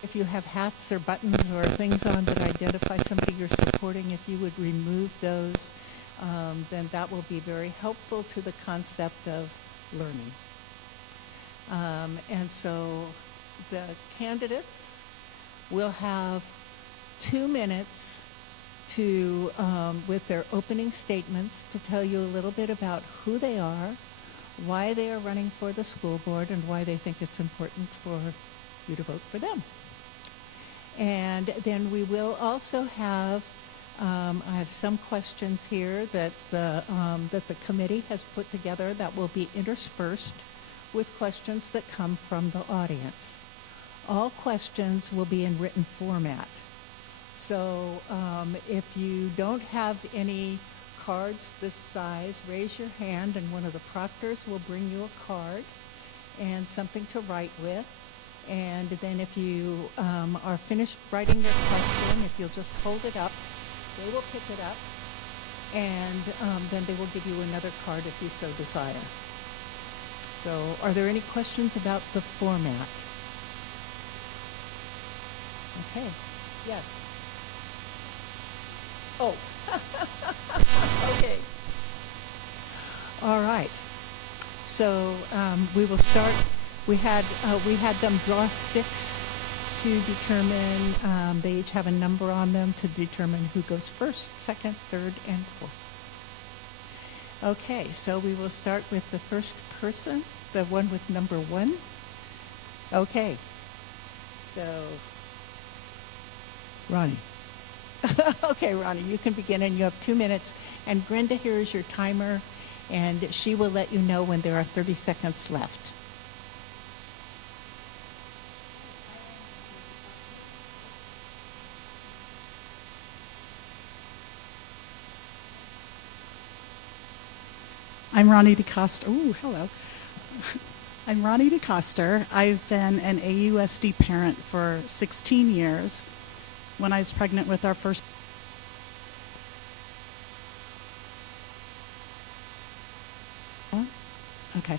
If you have hats or buttons or things on that identify somebody you're supporting, if you would remove those, then that will be very helpful to the concept of learning. And so the candidates will have 2 minutes to, with their opening statements, to tell you a little bit about who they are, why they are running for the school board, and why they think it's important for you to vote for them. And then we will also have, I have some questions here that the committee has put together that will be interspersed with questions that come from the audience. All questions will be in written format. So if you don't have any cards this size, raise your hand and one of the proctors will bring you a card and something to write with. And then if you are finished writing your question, if you'll just hold it up, they will pick it up, and then they will give you another card if you so desire. So are there any questions about the format? Okay, yes. Oh, okay. All right. So we will start. We had them draw sticks to determine, they each have a number on them to determine who goes first, second, third, and fourth. Okay, so we will start with the first person, the one with number 1. Okay, so Ronnie. Okay, Ronnie, you can begin, and you have 2 minutes. And Brenda here is your timer, and she will let you know when there are 30 seconds left. I'm Roni DeCoster. Ooh, hello. I'm Roni DeCoster. I've been an AUSD parent for 16 years. When I was pregnant with our first... Okay.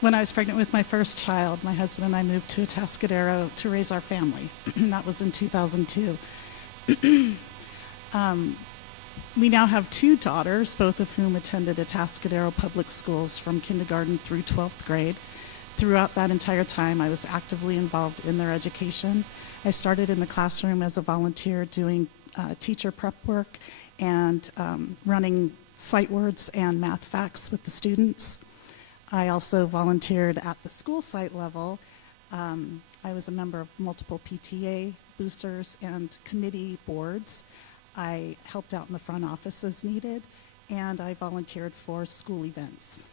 When I was pregnant with my first child, my husband and I moved to Atascadero to raise our family. That was in 2002. We now have 2 daughters, both of whom attended Atascadero Public Schools from kindergarten through 12th grade. Throughout that entire time, I was actively involved in their education. I started in the classroom as a volunteer doing teacher prep work and running sight words and math facts with the students. I also volunteered at the school site level. I was a member of multiple PTA boosters and committee boards. I helped out in the front office as needed, and I volunteered for school events.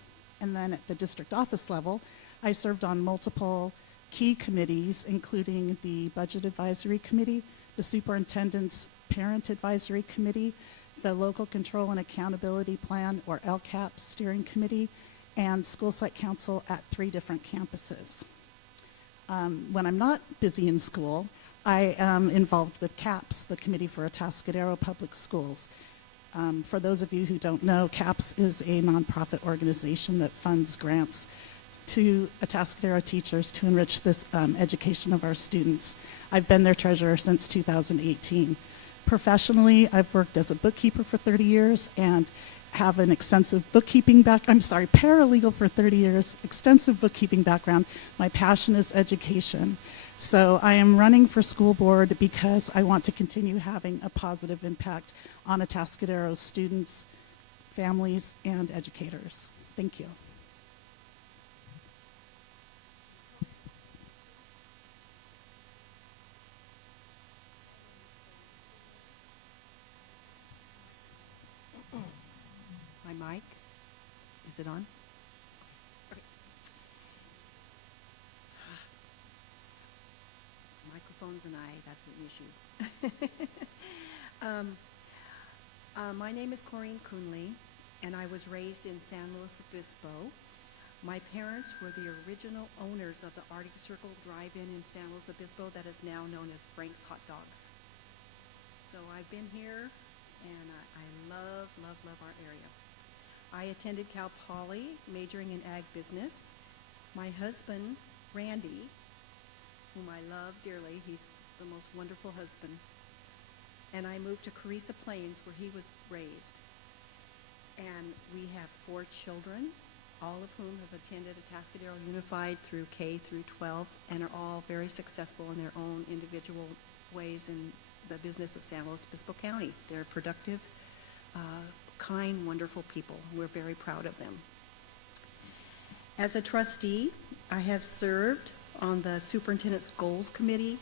And then at the district office level, I served on multiple key committees, including the Budget Advisory Committee, the Superintendent's Parent Advisory Committee, the Local Control and Accountability Plan, or LCAP Steering Committee, and School Site Council at 3 different campuses. When I'm not busy in school, I am involved with CAPS, the Committee for Atascadero Public Schools. For those of you who don't know, CAPS is a nonprofit organization that funds grants to Atascadero teachers to enrich this education of our students. I've been their treasurer since 2018. Professionally, I've worked as a bookkeeper for 30 years and have an extensive paralegal for 30 years, extensive bookkeeping background. My passion is education. So I am running for school board because I want to continue having a positive impact on Atascadero's students, families, and educators. Thank you. My mic, is it on? Okay. Microphones and that's an issue. My name is Corrine Kuhnle, and I was raised in San Luis Obispo. My parents were the original owners of the Arctic Circle Drive-In in San Luis Obispo that is now known as Frank's Hot Dogs. So I've been here, and I love, love, love our area. I attended Cal Poly, majoring in ag business. My husband, Randy, whom I love dearly. He's the most wonderful husband. And I moved to Carissa Plains, where he was raised. And we have 4 children, all of whom have attended Atascadero Unified through K through 12, and are all very successful in their own individual ways in the business of San Luis Obispo County. They're productive, kind, wonderful people. We're very proud of them. As a trustee, I have served on the Superintendent's Goals Committee,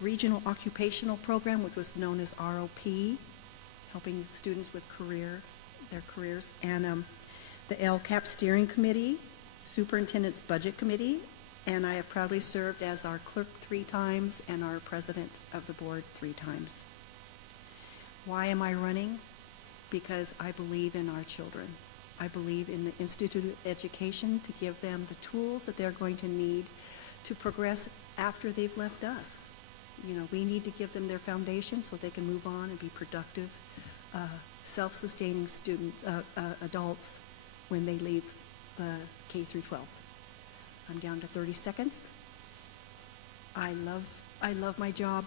Regional Occupational Program, which was known as ROP, helping students with their careers, and the LCAP Steering Committee, Superintendent's Budget Committee, and I have proudly served as our clerk 3 times and our president of the board 3 times. Why am I running? Because I believe in our children. I believe in the Institute of Education to give them the tools that they're going to need to progress after they've left us. You know, we need to give them their foundation so they can move on and be productive, self-sustaining students, adults when they leave the K through 12. I'm down to 30 seconds. I love my job.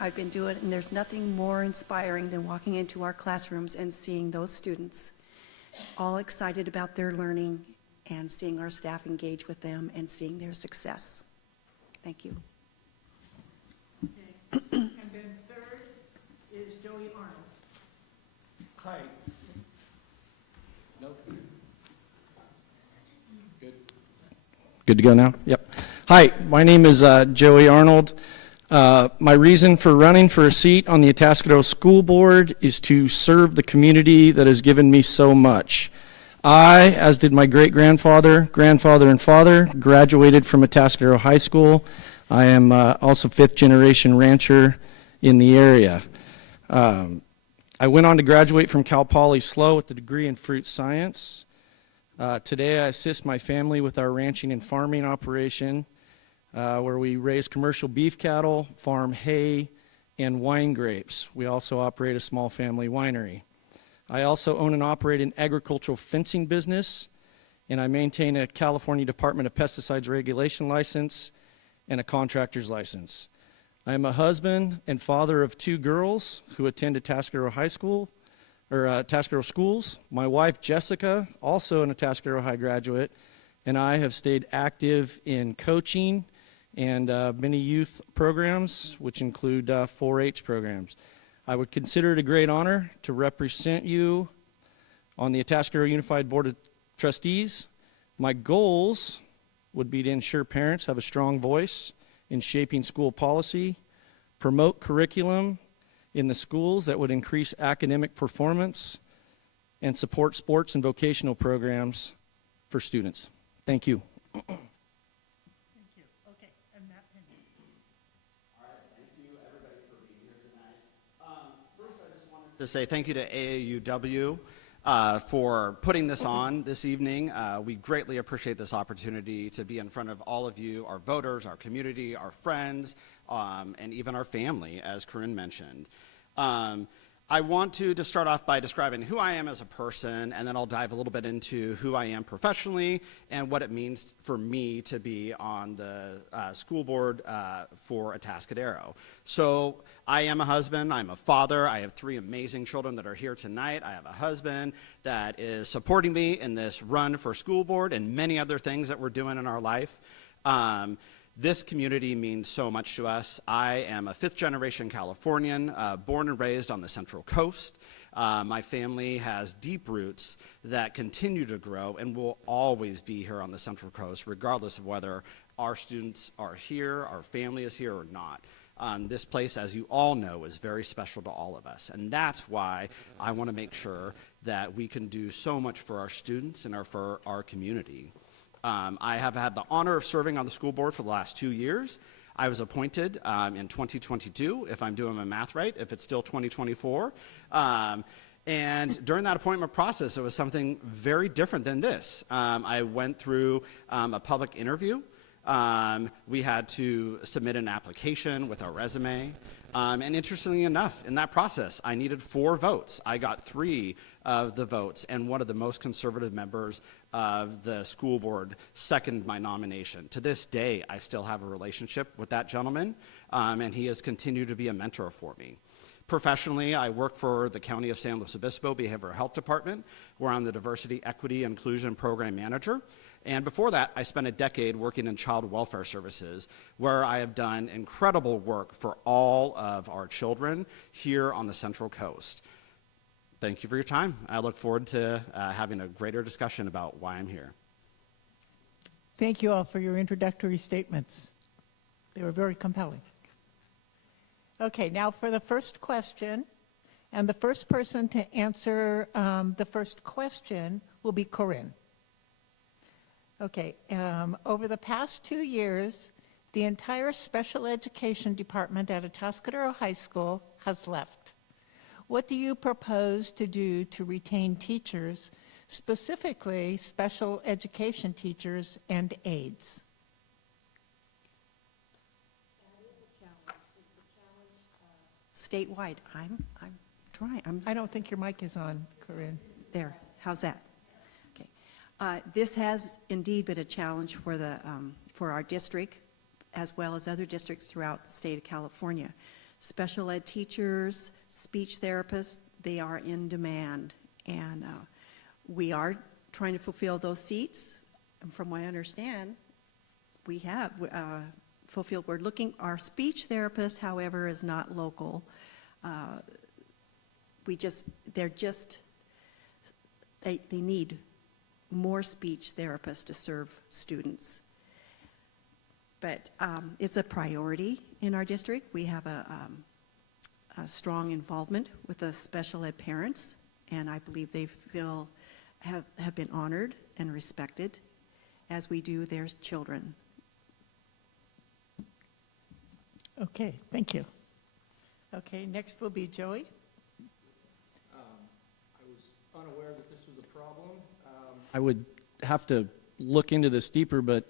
I've been doing it, and there's nothing more inspiring than walking into our classrooms and seeing those students all excited about their learning and seeing our staff engage with them and seeing their success. Thank you. Okay. And then third is Jodi Arnold. Hi. Nope. Good. Good to go now? Yep. Hi, my name is Joey Arnold. My reason for running for a seat on the Atascadero School Board is to serve the community that has given me so much. I, as did my great-grandfather, grandfather, and father, graduated from Atascadero High School. I am also 5th-generation rancher in the area. I went on to graduate from Cal Poly SLO with a degree in fruit science. Today I assist my family with our ranching and farming operation, where we raise commercial beef cattle, farm hay, and wine grapes. We also operate a small family winery. I also own and operate an agricultural fencing business, and I maintain a California Department of Pesticides regulation license and a contractor's license. I am a husband and father of 2 girls who attend Atascadero High School, or Atascadero schools. My wife, Jessica, also an Atascadero High graduate, and I have stayed active in coaching and many youth programs, which include 4-H programs. I would consider it a great honor to represent you on the Atascadero Unified Board of Trustees. My goals would be to ensure parents have a strong voice in shaping school policy, promote curriculum in the schools that would increase academic performance, and support sports and vocational programs for students. Thank you. Thank you. Okay, and Matt Pennon. All right, thank you everybody for being here tonight. First, I just wanted to say thank you to AAUW for putting this on this evening. We greatly appreciate this opportunity to be in front of all of you, our voters, our community, our friends, and even our family, as Corrine mentioned. I want to just start off by describing who I am as a person, and then I'll dive a little bit into who I am professionally and what it means for me to be on the school board for Atascadero. So I am a husband, I'm a father, I have 3 amazing children that are here tonight. I have a husband that is supporting me in this run for school board and many other things that we're doing in our life. This community means so much to us. I am a 5th-generation Californian, born and raised on the Central Coast. My family has deep roots that continue to grow and will always be here on the Central Coast, regardless of whether our students are here, our family is here, or not. This place, as you all know, is very special to all of us, and that's why I want to make sure that we can do so much for our students and for our community. I have had the honor of serving on the school board for the last 2 years. I was appointed in 2022, if I'm doing my math right, if it's still 2024. And during that appointment process, it was something very different than this. I went through a public interview We had to submit an application with our resume. And interestingly enough, in that process, I needed 4 votes. I got 3 of the votes, and one of the most conservative members of the school board seconded my nomination. To this day, I still have a relationship with that gentleman, and he has continued to be a mentor for me. Professionally, I work for the County of San Luis Obispo Behavioral Health Department, where I'm the Diversity, Equity, and Inclusion Program Manager. And before that, I spent a decade working in child welfare services, where I have done incredible work for all of our children here on the Central Coast. Thank you for your time. I look forward to having a greater discussion about why I'm here. Thank you all for your introductory statements. They were very compelling. Okay, now for the first question. And the first person to answer the first question will be Corrine. Okay, over the past 2 years, the entire special education department at Atascadero High School has left. What do you propose to do to retain teachers, specifically special education teachers and aides? That is a challenge. It's a challenge statewide. I'm trying. I don't think your mic is on, Corrine. There. How's that? Okay. This has indeed been a challenge for our district, as well as other districts throughout the state of California. Special ed teachers, speech therapists, they are in demand, and we are trying to fulfill those seats. And from what I understand, we have fulfilled. We're looking. Our speech therapist, however, is not local. They need more speech therapists to serve students. But it's a priority in our district. We have a strong involvement with the special ed parents, and I believe they have been honored and respected, as we do their children. Okay, thank you. Okay, next will be Joey. I was unaware that this was a problem. I would have to look into this deeper, but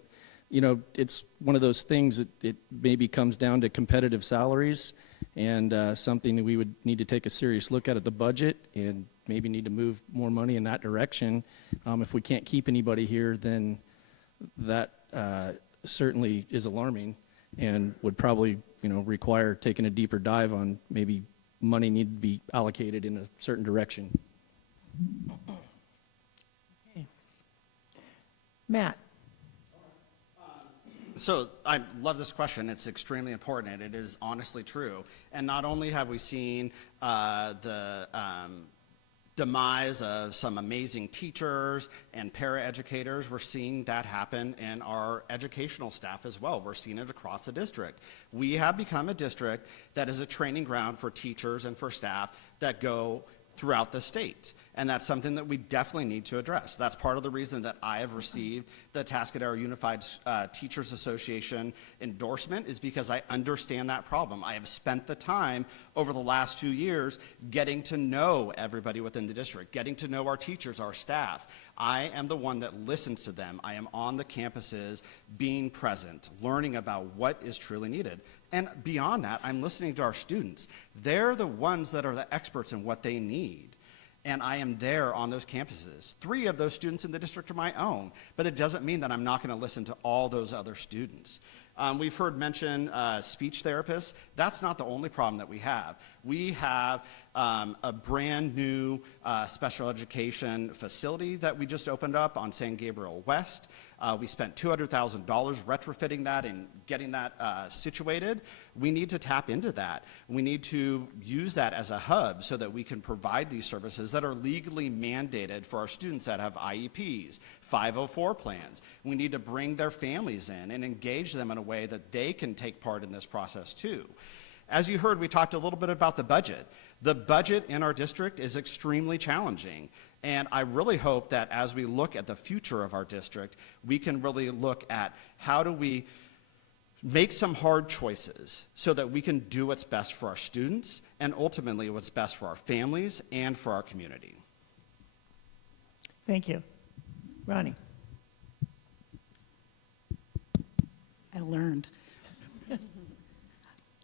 you know, it's one of those things that it maybe comes down to competitive salaries, and something that we would need to take a serious look at the budget, and maybe need to move more money in that direction. If we can't keep anybody here, then that certainly is alarming, and would probably, you know, require taking a deeper dive on maybe money need to be allocated in a certain direction. Okay. Matt. So I love this question. It's extremely important, and it is honestly true. And not only have we seen the demise of some amazing teachers and paraeducators, we're seeing that happen in our educational staff as well. We're seeing it across the district. We have become a district that is a training ground for teachers and for staff that go throughout the state. And that's something that we definitely need to address. That's part of the reason that I have received the Atascadero Unified Teachers Association endorsement, is because I understand that problem. I have spent the time over the last 2 years getting to know everybody within the district, getting to know our teachers, our staff. I am the one that listens to them. I am on the campuses, being present, learning about what is truly needed. And beyond that, I'm listening to our students. They're the ones that are the experts in what they need. And I am there on those campuses. 3 of those students in the district are my own, but it doesn't mean that I'm not going to listen to all those other students. We've heard mention speech therapists. That's not the only problem that we have. We have a brand new special education facility that we just opened up on San Gabriel West. We spent $200,000 retrofitting that and getting that situated. We need to tap into that. We need to use that as a hub so that we can provide these services that are legally mandated for our students that have IEPs, 504 plans. We need to bring their families in and engage them in a way that they can take part in this process too. As you heard, we talked a little bit about the budget. The budget in our district is extremely challenging. And I really hope that as we look at the future of our district, we can really look at how do we make some hard choices so that we can do what's best for our students and ultimately what's best for our families and for our community. Thank you. Roni. I learned.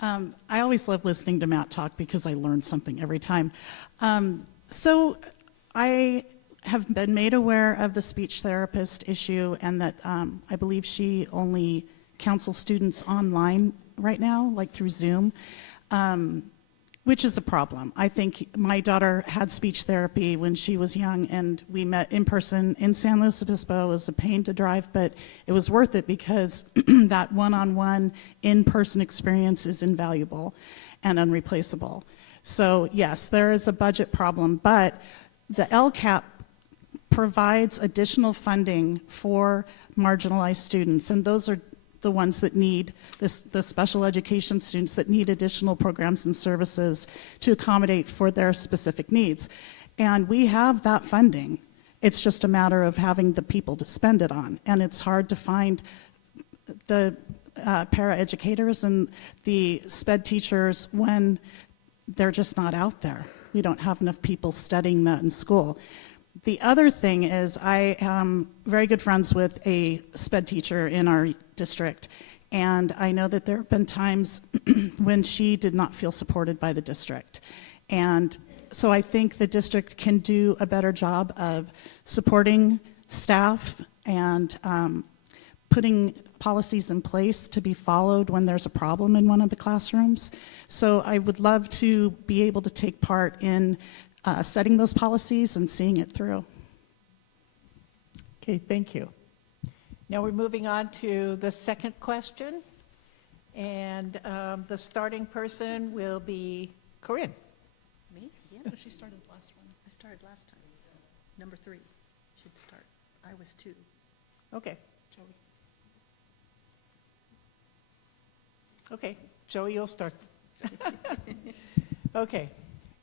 I always love listening to Matt talk because I learn something every time. So I have been made aware of the speech therapist issue and that I believe she only counsels students online right now, like through Zoom, which is a problem. I think my daughter had speech therapy when she was young, and we met in person in San Luis Obispo. It was a pain to drive, but it was worth it because that one-on-one, in-person experience is invaluable and unreplaceable. So yes, there is a budget problem, but the LCAP provides additional funding for marginalized students, and those are the ones that need the special education students that need additional programs and services to accommodate for their specific needs. And we have that funding. It's just a matter of having the people to spend it on. And it's hard to find the paraeducators and the SPED teachers when they're just not out there. We don't have enough people studying that in school. The other thing is I am very good friends with a SPED teacher in our district, and I know that there have been times when she did not feel supported by the district. And so I think the district can do a better job of supporting staff and putting policies in place to be followed when there's a problem in one of the classrooms. So I would love to be able to take part in setting those policies and seeing it through. Okay, thank you. Now we're moving on to the second question, and the starting person will be Corrine. Me? Yeah, she started the last one. I started last time. Number 3 should start. I was 2. Okay, Jodi. okay, Joey, you'll start. Okay,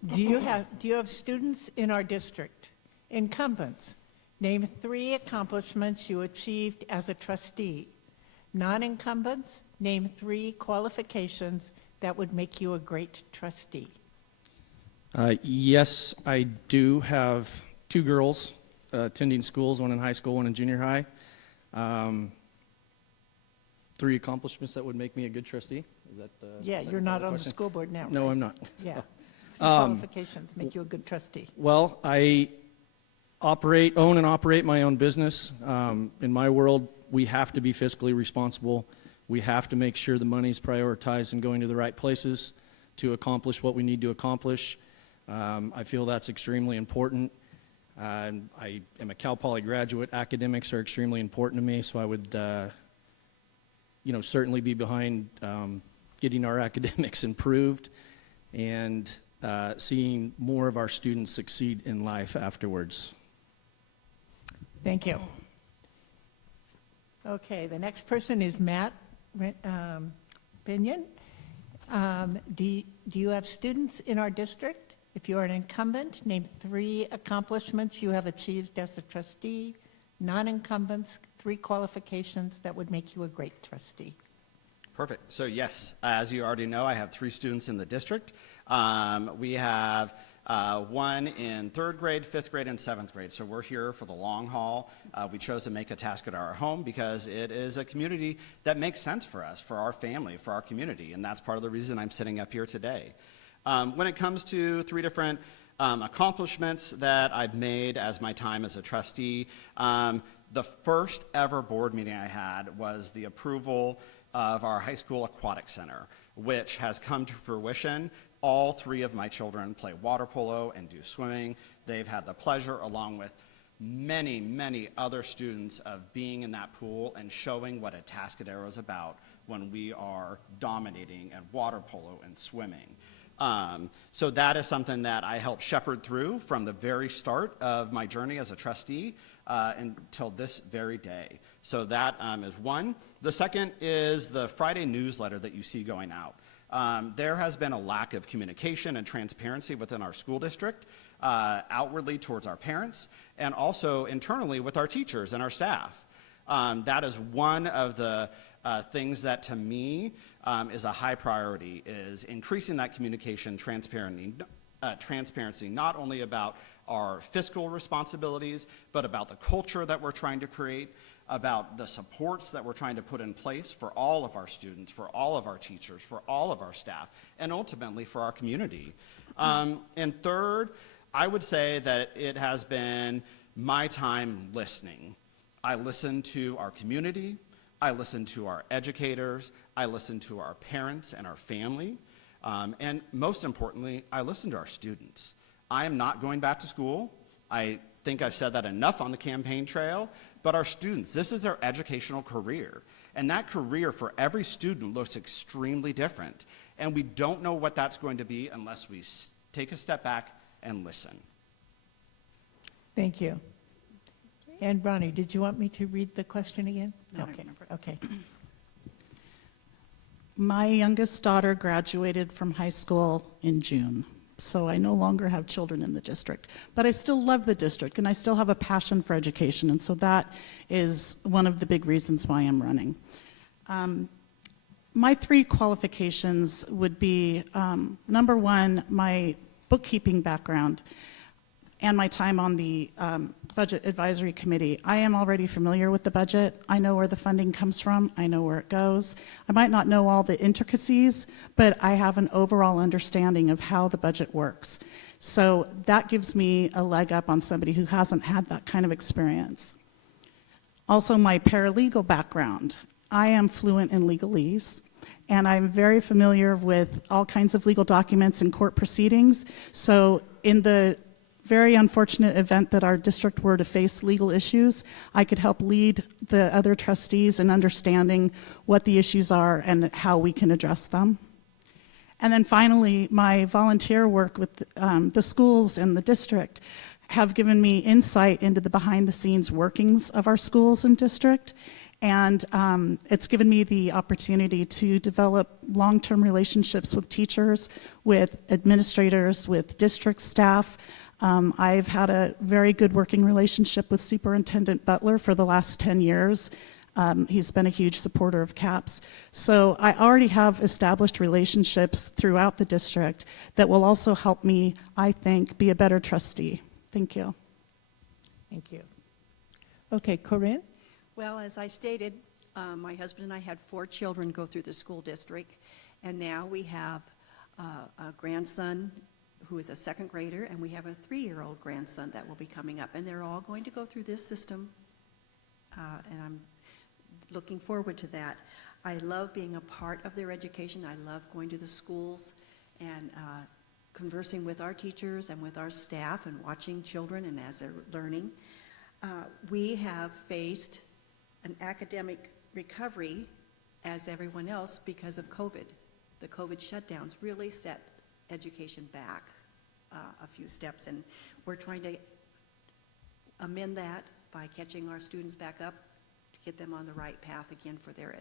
do you have students in our district? Incumbents, name 3 accomplishments you achieved as a trustee. Non-incumbents, name 3 qualifications that would make you a great trustee. Yes, I do have 2 girls attending schools, one in high school, one in junior high. 3 accomplishments that would make me a good trustee? Is that the Yeah, second you're part not of the on the question? school board now. No, right? I'm not. Yeah. Qualifications make you a good trustee. Well, I own and operate my own business. In my world, we have to be fiscally responsible. We have to make sure the money's prioritized and going to the right places to accomplish what we need to accomplish. I feel that's extremely important. I am a Cal Poly graduate. Academics are extremely important to me, so I would certainly be behind getting our academics improved and seeing more of our students succeed in life afterwards. Thank you. Okay, the next person is Matt Pennon. Do you have students in our district? If you're an incumbent, name 3 accomplishments you have achieved as a trustee. Non-incumbents, 3 qualifications that would make you a great trustee. Perfect. So yes, as you already know, I have 3 students in the district. We have one in 3rd grade, 5th grade, and 7th grade. So we're here for the long haul. We chose to make Atascadero our home because it is a community that makes sense for us, for our family, for our community, and that's part of the reason I'm sitting up here today. When it comes to 3 different accomplishments that I've made as my time as a trustee, the first ever board meeting I had was the approval of our high school aquatic center, which has come to fruition. All 3 of my children play water polo and do swimming. They've had the pleasure, along with many, many other students, of being in that pool and showing what Atascadero is about when we are dominating at water polo and swimming. So that is something that I helped shepherd through from the very start of my journey as a trustee until this very day. So that is one. The second is the Friday newsletter that you see going out. There has been a lack of communication and transparency within our school district, outwardly towards our parents, and also internally with our teachers and our staff. That is one of the things that, to me, is a high priority, is increasing that communication transparency, not only about our fiscal responsibilities, but about the culture that we're trying to create, about the supports that we're trying to put in place for all of our students, for all of our teachers, for all of our staff, and ultimately for our community. And third, I would say that it has been my time listening. I listen to our community, I listen to our educators, I listen to our parents and our family, and most importantly, I listen to our students. I am not going back to school. I think I've said that enough on the campaign trail, but our students, this is their educational career. And that career for every student looks extremely different. And we don't know what that's going to be unless we take a step back and listen. Thank you. And Roni, did you want me to read the question again? No, I Okay, remember. okay. My youngest daughter graduated from high school in June, so I no longer have children in the district. But I still love the district, and I still have a passion for education, and so that is one of the big reasons why I'm running. My 3 qualifications would be, number 1, my bookkeeping background and my time on the Budget Advisory Committee. I am already familiar with the budget. I know where the funding comes from. I know where it goes. I might not know all the intricacies, but I have an overall understanding of how the budget works. So that gives me a leg up on somebody who hasn't had that kind of experience. Also, my paralegal background. I am fluent in legalese, and I'm very familiar with all kinds of legal documents and court proceedings. So in the very unfortunate event that our district were to face legal issues, I could help lead the other trustees in understanding what the issues are and how we can address them. And then finally, my volunteer work with the schools and the district have given me insight into the behind-the-scenes workings of our schools and district. And it's given me the opportunity to develop long-term relationships with teachers, with administrators, with district staff. I've had a very good working relationship with Superintendent Butler for the last 10 years. He's been a huge supporter of CAPS. So I already have established relationships throughout the district that will also help me, I think, be a better trustee. Thank you. Thank you. Okay, Corrine? Well, as I stated, my husband and I had 4 children go through the school district, and now we have a grandson who is a 2nd grader, and we have a 3-year-old grandson that will be coming up, and they're all going to go through this system, and I'm looking forward to that. I love being a part of their education. I love going to the schools and conversing with our teachers and with our staff and watching children and as they're learning. We have faced an academic recovery as everyone else because of COVID. The COVID shutdowns really set education back a few steps, and we're trying to amend that by catching our students back up to get them on the right path again for their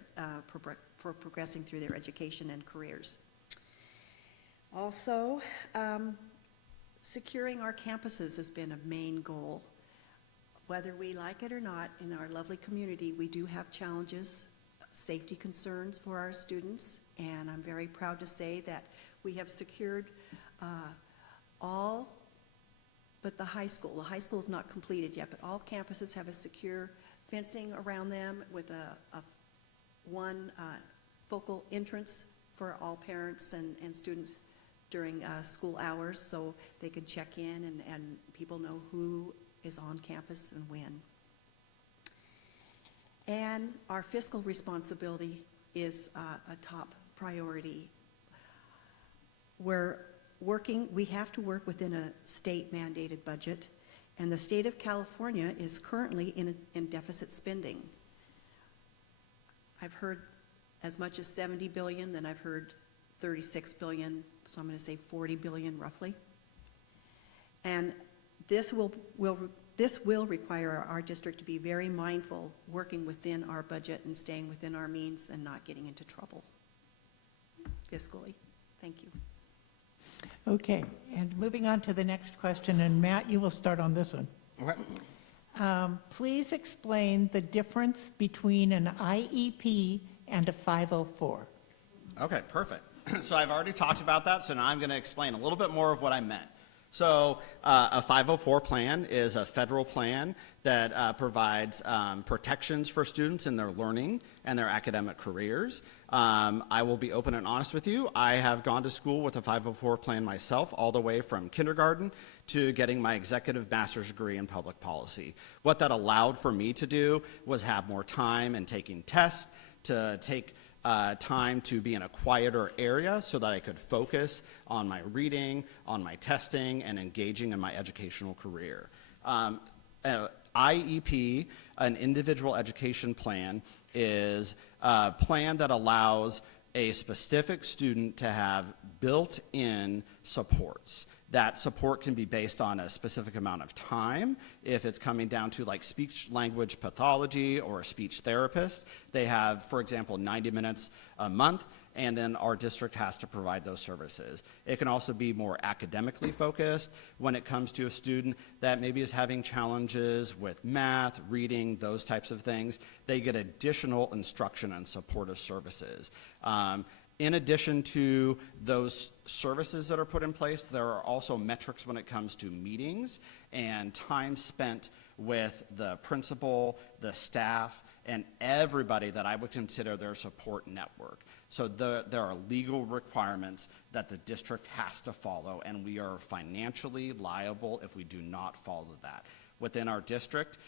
for progressing through their education and careers. Also, securing our campuses has been a main goal. Whether we like it or not, in our lovely community, we do have challenges, safety concerns for our students, and I'm very proud to say that we have secured all but the high school. The high school is not completed yet, but all campuses have a secure fencing around them with one focal entrance for all parents and students during school hours, so they can check in and people know who is on campus and when. And our fiscal responsibility is a top priority. We have to work within a state mandated budget, and the state of California is currently in deficit spending. I've heard as much as 70 billion, then I've heard 36 billion, so I'm going to say 40 billion roughly. And this will require our district to be very mindful, working within our budget and staying within our means and not getting into trouble fiscally. Thank you. Okay, and moving on to the next question, and Matt, you will start on this one. Okay. Please explain the difference between an IEP and a 504. Okay, perfect. So I've already talked about that, so now I'm going to explain a little bit more of what I meant. So a 504 plan is a federal plan that provides protections for students in their learning and their academic careers. I will be open and honest with you. I have gone to school with a 504 plan myself, all the way from kindergarten to getting my executive master's degree in public policy. What that allowed for me to do was have more time in taking tests, to take time to be in a quieter area so that I could focus on my reading, on my testing, and engaging in my educational career. IEP, an individual education plan, is a plan that allows a specific student to have built-in supports. That support can be based on a specific amount of time. If it's coming down to like speech language pathology or a speech therapist, they have, for example, 90 minutes a month, and then our district has to provide those services. It can also be more academically focused when it comes to a student that maybe is having challenges with math, reading, those types of things. They get additional instruction and supportive services. In addition to those services that are put in place, there are also metrics when it comes to meetings and time spent with the principal, the staff, and everybody that I would consider their support network. So there are legal requirements that the district has to follow, and we are financially liable if we do not follow that. Within our district,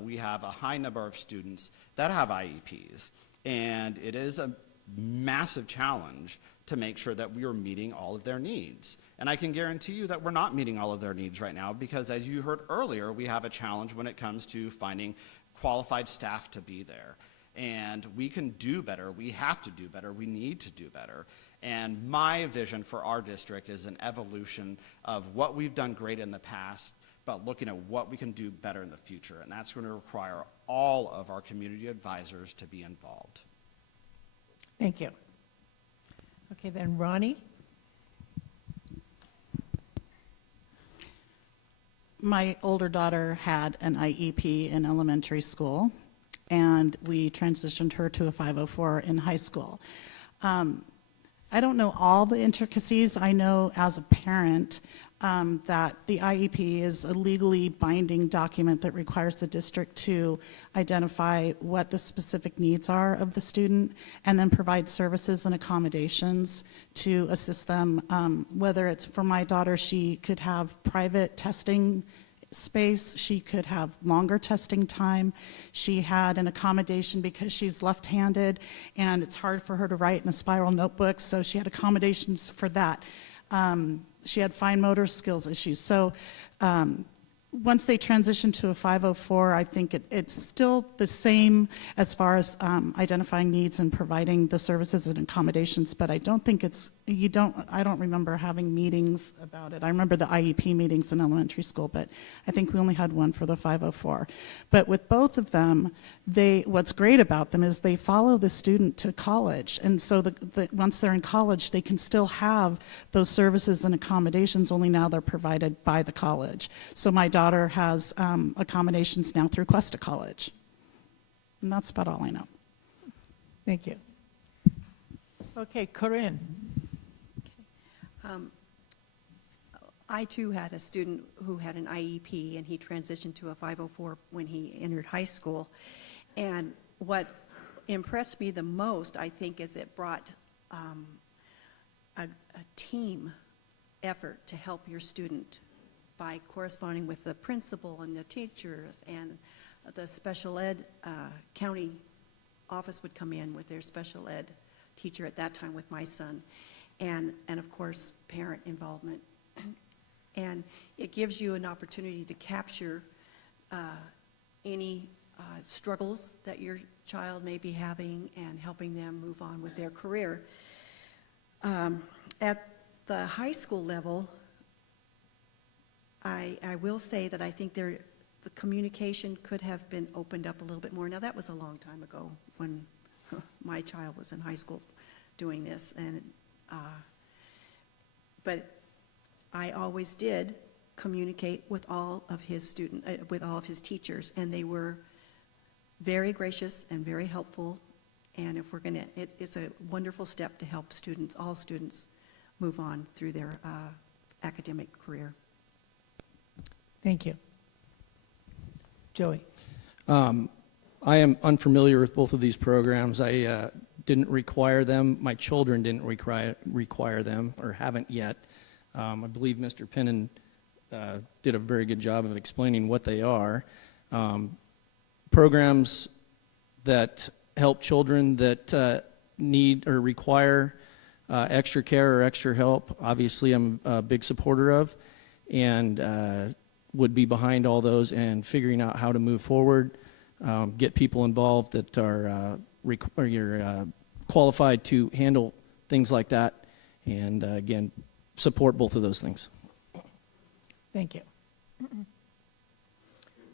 we have a high number of students that have IEPs, and it is a massive challenge to make sure that we are meeting all of their needs. And I can guarantee you that we're not meeting all of their needs right now, because as you heard earlier, we have a challenge when it comes to finding qualified staff to be there. And we can do better, we have to do better, we need to do better. And my vision for our district is an evolution of what we've done great in the past, but looking at what we can do better in the future. And that's going to require all of our community advisors to be involved. Thank you. Okay, then Roni. My older daughter had an IEP in elementary school, and we transitioned her to a 504 in high school. I don't know all the intricacies. I know as a parent that the IEP is a legally binding document that requires the district to identify what the specific needs are of the student and then provide services and accommodations to assist them. Whether it's for my daughter, she could have private testing space, she could have longer testing time. She had an accommodation because she's left-handed and it's hard for her to write in a spiral notebook, so she had accommodations for that. She had fine motor skills issues. So once they transition to a 504, I think it's still the same as far as identifying needs and providing the services and accommodations, but I don't think I don't remember having meetings about it. I remember the IEP meetings in elementary school, but I think we only had one for the 504. But with both of them, what's great about them is they follow the student to college. And so once they're in college, they can still have those services and accommodations, only now they're provided by the college. So my daughter has accommodations now through Cuesta College. And that's about all I know. Thank you. Okay, Corrine. I too had a student who had an IEP, and he transitioned to a 504 when he entered high school. And what impressed me the most, I think, is it brought a team effort to help your student by corresponding with the principal and the teachers, and the special ed county office would come in with their special ed teacher at that time with my son, and of course parent involvement. And it gives you an opportunity to capture any struggles that your child may be having and helping them move on with their career. At the high school level, I will say that I think the communication could have been opened up a little bit more. Now, that was a long time ago when my child was in high school doing this, and but I always did communicate with all of his with all of his teachers, and they were very gracious and very helpful. And if we're going to, it's a wonderful step to help all students, move on through their academic career. Thank you. Joey? I am unfamiliar with both of these programs. I didn't require them. My children didn't require them, or haven't yet. I believe Mr. Pennon did a very good job of explaining what they are. Programs that help children that need or require extra care or extra help, obviously I'm a big supporter of, and would be behind all those and figuring out how to move forward, get people involved that are qualified to handle things like that, and again, support both of those things. Thank you.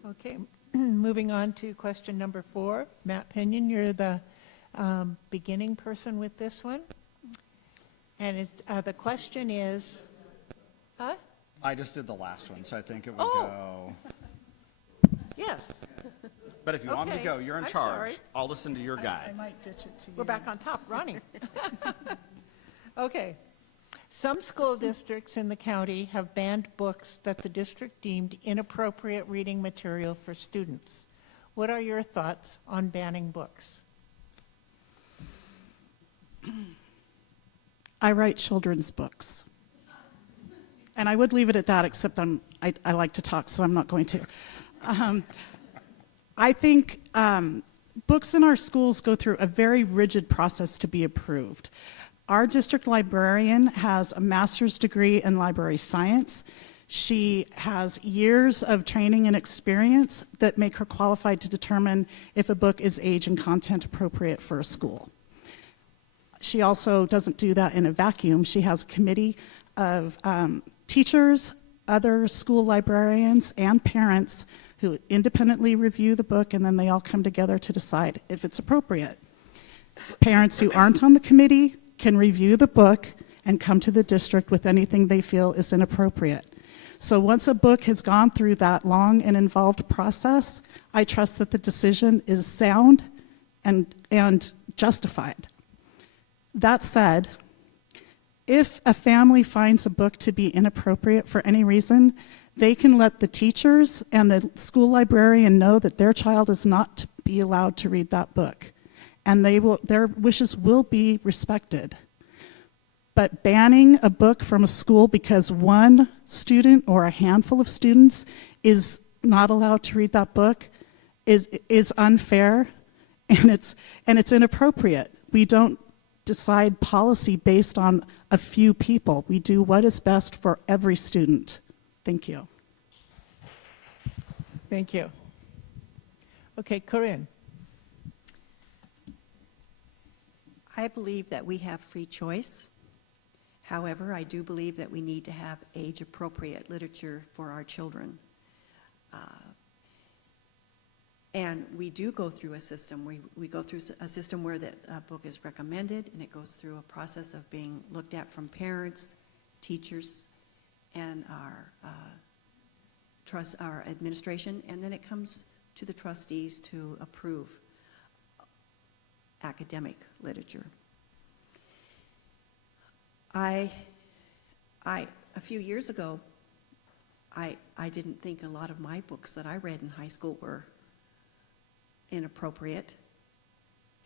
Okay, moving on to question number 4. Matt Pennon, you're the beginning person with this one. And the question is, huh? I just did the last one, so I think it would Oh. go. Yes, But if you want me to Okay, go, you're in I'm charge. sorry. I'll listen to your I guy. might ditch it to you. we're back on top, running. Okay. Some school districts in the county have banned books that the district deemed inappropriate reading material for students. What are your thoughts on banning books? I write children's books. And I would leave it at that, except I like to talk, so I'm not going to. I think books in our schools go through a very rigid process to be approved. Our district librarian has a master's degree in library science. She has years of training and experience that make her qualified to determine if a book is age and content appropriate for a school. She also doesn't do that in a vacuum. She has a committee of teachers, other school librarians, and parents who independently review the book, and then they all come together to decide if it's appropriate. Parents who aren't on the committee can review the book and come to the district with anything they feel is inappropriate. So once a book has gone through that long and involved process, I trust that the decision is sound and justified. That said, if a family finds a book to be inappropriate for any reason, they can let the teachers and the school librarian know that their child is not to be allowed to read that book, and their wishes will be respected. But banning a book from a school because one student or a handful of students is not allowed to read that book is unfair, and it's inappropriate. We don't decide policy based on a few people. We do what is best for every student. Thank you. Thank you. Okay, Corrine. I believe that we have free choice. However, I do believe that we need to have age-appropriate literature for our children. And we do go through a system. We go through a system where the book is recommended, and it goes through a process of being looked at from parents, teachers, and our administration, and then it comes to the trustees to approve academic literature. A few years ago, I didn't think a lot of my books that I read in high school were inappropriate,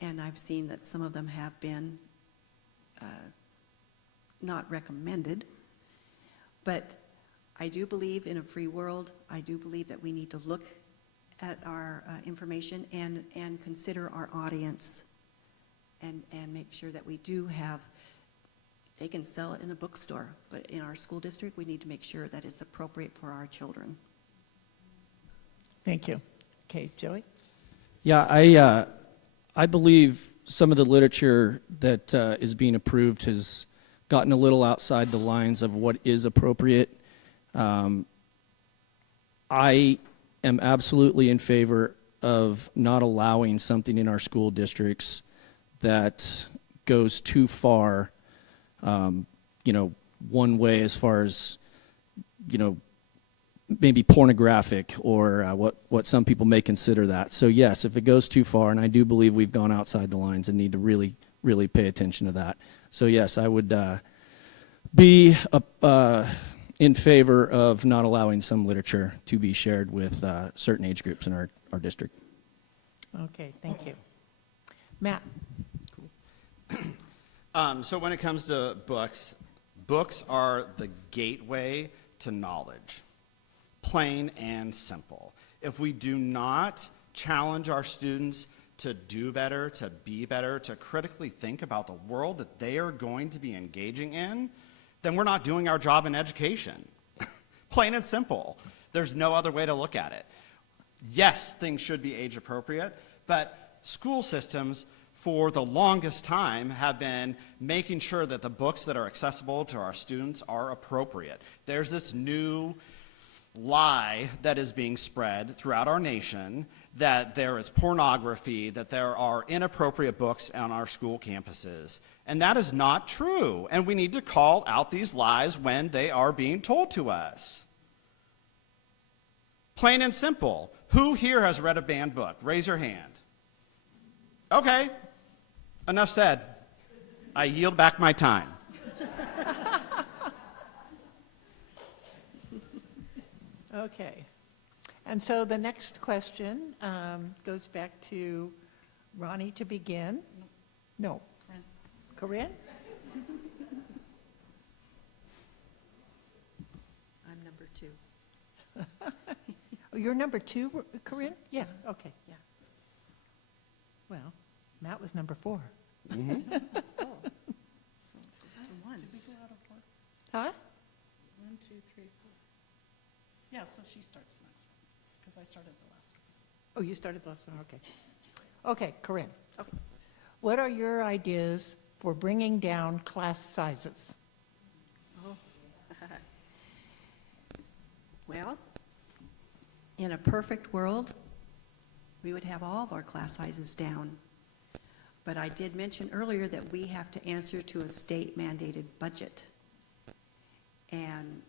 and I've seen that some of them have been not recommended. But I do believe in a free world. I do believe that we need to look at our information and consider our audience and make sure that we do have, they can sell it in a bookstore, but in our school district, we need to make sure that it's appropriate for our children. Thank you. Okay, Joey? Yeah, I believe some of the literature that is being approved has gotten a little outside the lines of what is appropriate. I am absolutely in favor of not allowing something in our school districts that goes too far, one way as far as, maybe pornographic or what some people may consider that. So yes, if it goes too far, and I do believe we've gone outside the lines and need to really, really pay attention to that. So yes, I would be in favor of not allowing some literature to be shared with certain age groups in our district. Okay, thank you. Matt? So when it comes to books, books are the gateway to knowledge, plain and simple. If we do not challenge our students to do better, to be better, to critically think about the world that they are going to be engaging in, then we're not doing our job in education. Plain and simple. There's no other way to look at it. Yes, things should be age appropriate, but school systems for the longest time have been making sure that the books that are accessible to our students are appropriate. There's this new lie that is being spread throughout our nation that there is pornography, that there are inappropriate books on our school campuses. And that is not true. And we need to call out these lies when they are being told to us. Plain and simple. Who here has read a banned book? Raise your hand. Okay. Enough said. I yield back my time. Okay. And so the next question goes back to Roni to begin. No. Corrine? I'm number 2. Oh, you're number 2, Corrine? Yeah, okay. Yeah. Well, Matt was number 4. Oh. So just to one. Did we go out of order? Huh? 1, 2, 3, 4. Yeah, so she starts next one, because I started the last one. Oh, you started the last one, okay. Okay, Corrine. Okay. What are your ideas for bringing down class sizes? Well, in a perfect world, we would have all of our class sizes down. But I did mention earlier that we have to answer to a state-mandated budget. And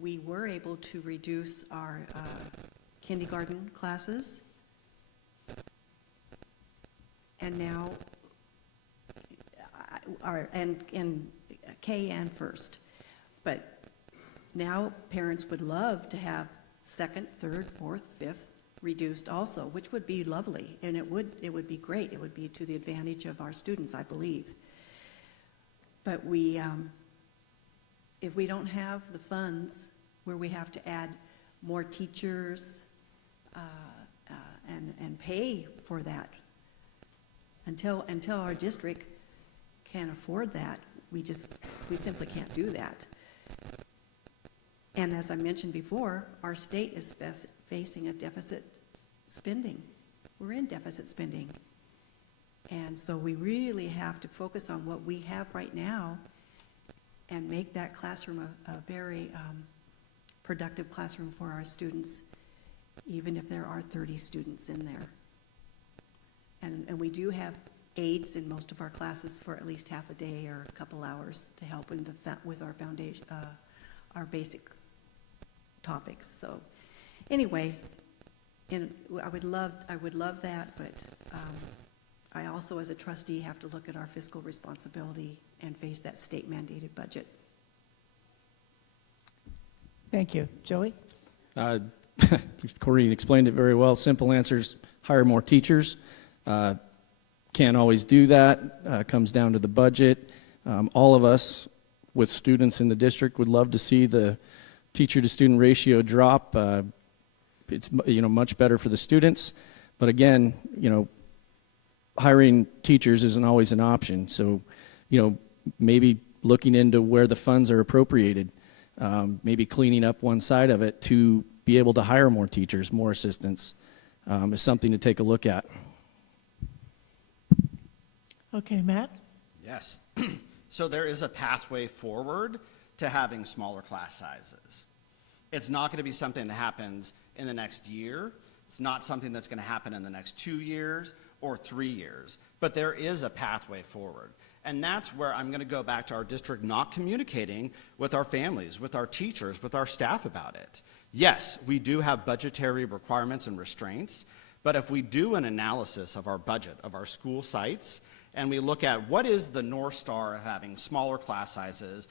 we were able to reduce our kindergarten classes. And now, and K and first. But now parents would love to have second, third, fourth, fifth reduced also, which would be lovely, and it would be great. It would be to the advantage of our students, I believe. But we, if we don't have the funds where we have to add more teachers and pay for that, until our district can afford that, we simply can't do that. And as I mentioned before, our state is facing a deficit spending. We're in deficit spending. And so we really have to focus on what we have right now and make that classroom a very productive classroom for our students, even if there are 30 students in there. And we do have aides in most of our classes for at least half a day or a couple hours to help with our foundation, our basic topics. So anyway, I would love that, but I also as a trustee have to look at our fiscal responsibility and face that state mandated budget. Thank you. Joey? Corrine explained it very well. Simple answers: hire more teachers. Can't always do that. Comes down to the budget. All of us with students in the district would love to see the teacher-to-student ratio drop. It's much better for the students, but again, hiring teachers isn't always an option. So, maybe looking into where the funds are appropriated, maybe cleaning up one side of it to be able to hire more teachers, more assistants, is something to take a look at. Okay, Matt? Yes. So there is a pathway forward to having smaller class sizes. It's not going to be something that happens in the next year. It's not something that's going to happen in the next 2 years or 3 years. But there is a pathway forward. And that's where I'm going to go back to our district not communicating with our families, with our teachers, with our staff about it. Yes, we do have budgetary requirements and restraints, but if we do an analysis of our budget, of our school sites, and we look at what is the North Star of having smaller class sizes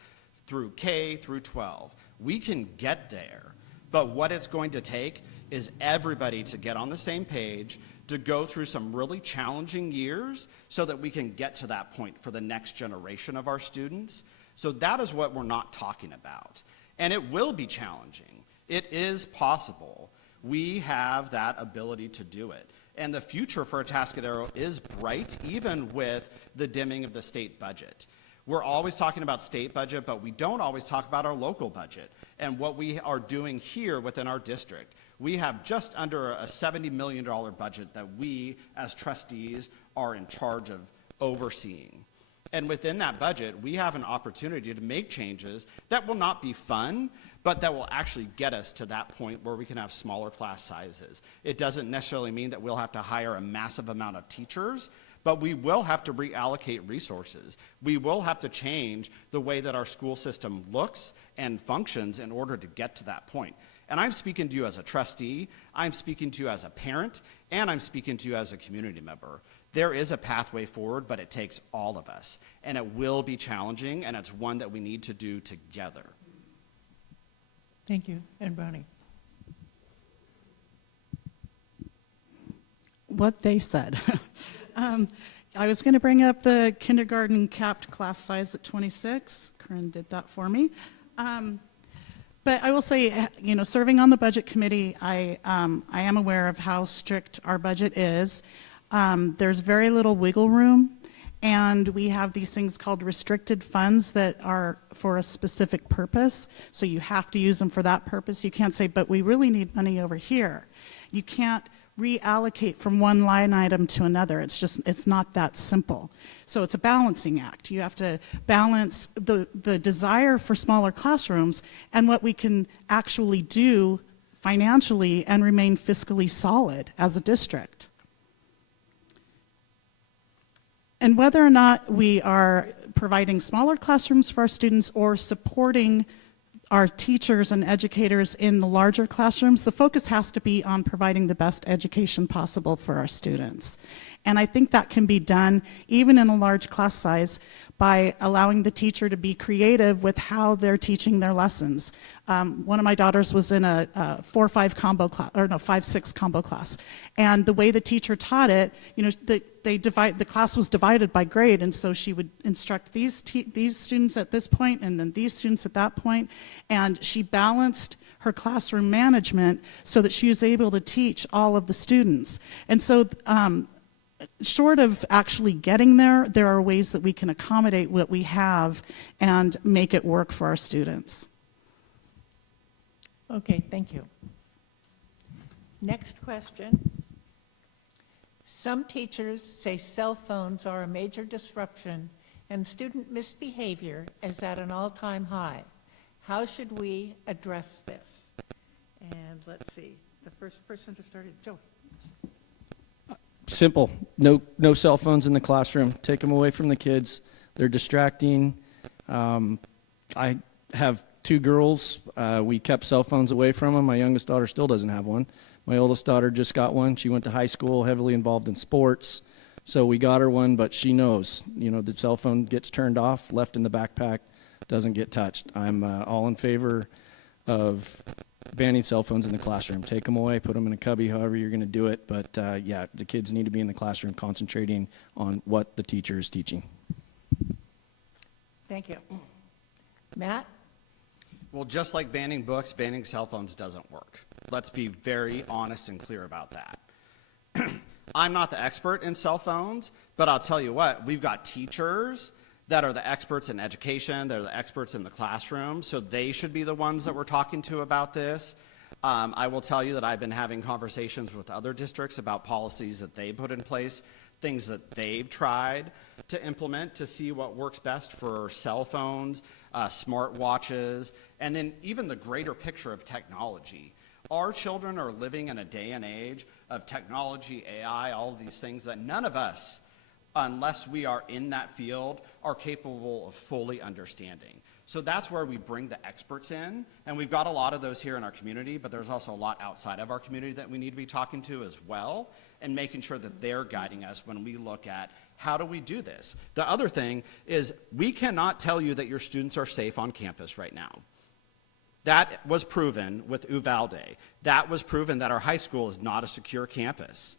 through K through 12, We can get there, but what it's going to take is everybody to get on the same page, to go through some really challenging years so that we can get to that point for the next generation of our students. So that is what we're not talking about. And it will be challenging. It is possible. We have that ability to do it. And the future for Atascadero is bright, even with the dimming of the state budget. We're always talking about state budget, but we don't always talk about our local budget and what we are doing here within our district. We have just under a $70 million budget that we, as trustees, are in charge of overseeing. And within that budget, we have an opportunity to make changes that will not be fun, but that will actually get us to that point where we can have smaller class sizes. It doesn't necessarily mean that we'll have to hire a massive amount of teachers, but we will have to reallocate resources. We will have to change the way that our school system looks and functions in order to get to that point. And I'm speaking to you as a trustee, I'm speaking to you as a parent, and I'm speaking to you as a community member. There is a pathway forward, but it takes all of us. And it will be challenging, and it's one that we need to do together. Thank you. And Roni. What they said. I was going to bring up the kindergarten capped class size at 26. Corrine did that for me. But I will say, you know, serving on the budget committee, I am aware of how strict our budget is. There's very little wiggle room, and we have these things called restricted funds that are for a specific purpose. So you have to use them for that purpose. You can't say, but we really need money over here. You can't reallocate from one line item to another. It's not that simple. So it's a balancing act. You have to balance the desire for smaller classrooms and what we can actually do financially and remain fiscally solid as a district. And whether or not we are providing smaller classrooms for our students or supporting our teachers and educators in the larger classrooms, the focus has to be on providing the best education possible for our students. And I think that can be done even in a large class size by allowing the teacher to be creative with how they're teaching their lessons. One of my daughters was in a 4-5 combo class, or no, 5-6 combo class. And the way the teacher taught it, you know, the class was divided by grade, and so she would instruct these students at this point and then these students at that point, and she balanced her classroom management so that she was able to teach all of the students. And so short of actually getting there, there are ways that we can accommodate what we have and make it work for our students. Okay, thank you. Next question. Some teachers say cell phones are a major disruption and student misbehavior is at an all-time high. How should we address this? And let's see, the first person to start is Joe. Simple. No cell phones in the classroom. Take them away from the kids. They're distracting. I have 2 girls. We kept cell phones away from them. My youngest daughter still doesn't have one. My oldest daughter just got one. She went to high school, heavily involved in sports. So we got her one, but she knows, you know, the cell phone gets turned off, left in the backpack, doesn't get touched. I'm all in favor of banning cell phones in the classroom. Take them away, put them in a cubby, however you're going to do it. But yeah, the kids need to be in the classroom concentrating on what the teacher is teaching. Thank you. Matt? Well, just like banning books, banning cell phones doesn't work. Let's be very honest and clear about that. I'm not the expert in cell phones, but I'll tell you what, we've got teachers that are the experts in education, they're the experts in the classroom, so they should be the ones that we're talking to about this. I will tell you that I've been having conversations with other districts about policies that they put in place, things that they've tried to implement to see what works best for cell phones, smart watches, and then even the greater picture of technology. Our children are living in a day and age of technology, AI, all of these things that none of us, unless we are in that field, are capable of fully understanding. So that's where we bring the experts in, and we've got a lot of those here in our community, but there's also a lot outside of our community that we need to be talking to as well, and making sure that they're guiding us when we look at how do we do this. The other thing is we cannot tell you that your students are safe on campus right now. That was proven with Uvalde. That was proven that our high school is not a secure campus.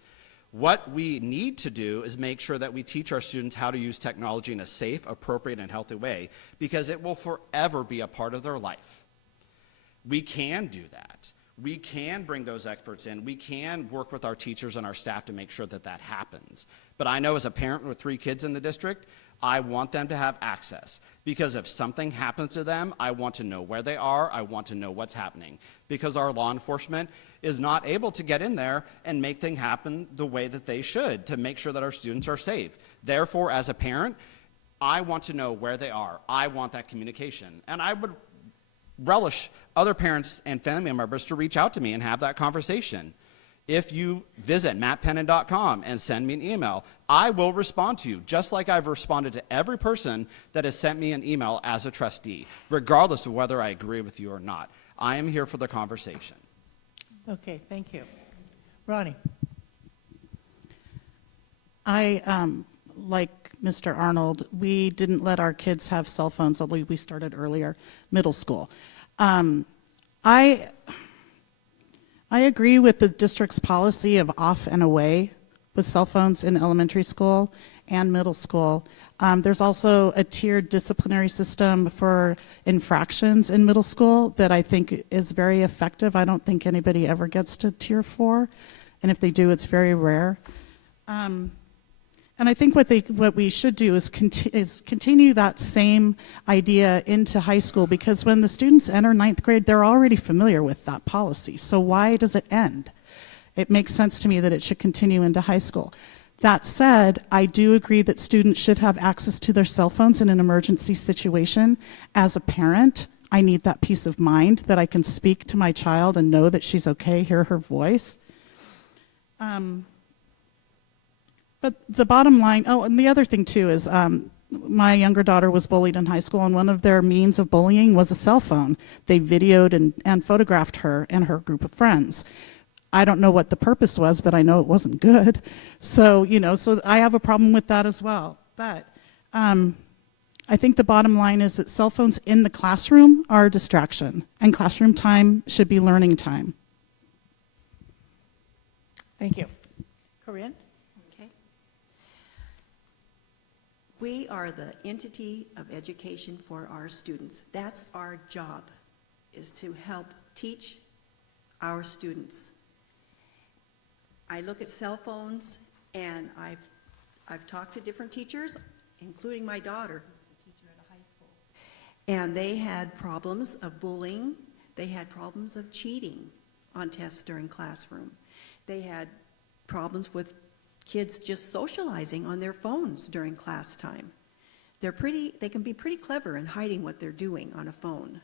What we need to do is make sure that we teach our students how to use technology in a safe, appropriate, and healthy way, because it will forever be a part of their life. We can do that. We can bring those experts in. We can work with our teachers and our staff to make sure that that happens. But I know as a parent with 3 kids in the district, I want them to have access, because if something happens to them, I want to know where they are. I want to know what's happening, because our law enforcement is not able to get in there and make things happen the way that they should to make sure that our students are safe. Therefore, as a parent, I want to know where they are. I want that communication. And I would relish other parents and family members to reach out to me and have that conversation. If you visit mattpennon.com and send me an email, I will respond to you, just like I've responded to every person that has sent me an email as a trustee, regardless of whether I agree with you or not. I am here for the conversation. Okay, thank you. Roni? Like Mr. Arnold, we didn't let our kids have cell phones, although we started earlier, middle school. I agree with the district's policy of off and away with cell phones in elementary school and middle school. There's also a tiered disciplinary system for infractions in middle school that I think is very effective. I don't think anybody ever gets to tier 4, and if they do, it's very rare. And I think what we should do is continue that same idea into high school, because when the students enter 9th grade, they're already familiar with that policy. So why does it end? It makes sense to me that it should continue into high school. That said, I do agree that students should have access to their cell phones in an emergency situation. As a parent, I need that peace of mind that I can speak to my child and know that she's okay, hear her voice. But the bottom line, oh, and the other thing too is my younger daughter was bullied in high school, and one of their means of bullying was a cell phone. They videoed and photographed her and her group of friends. I don't know what the purpose was, but I know it wasn't good. So, so I have a problem with that as well. But I think the bottom line is that cell phones in the classroom are a distraction, and classroom time should be learning time. Thank you. Corrine? Okay. We are the entity of education for our students. That's our job, is to help teach our students. I look at cell phones, and I've talked to different teachers, including my daughter, who's a teacher at a high school. And they had problems of bullying. They had problems of cheating on tests during classroom. They had problems with kids just socializing on their phones during class time. They can be pretty clever in hiding what they're doing on a phone.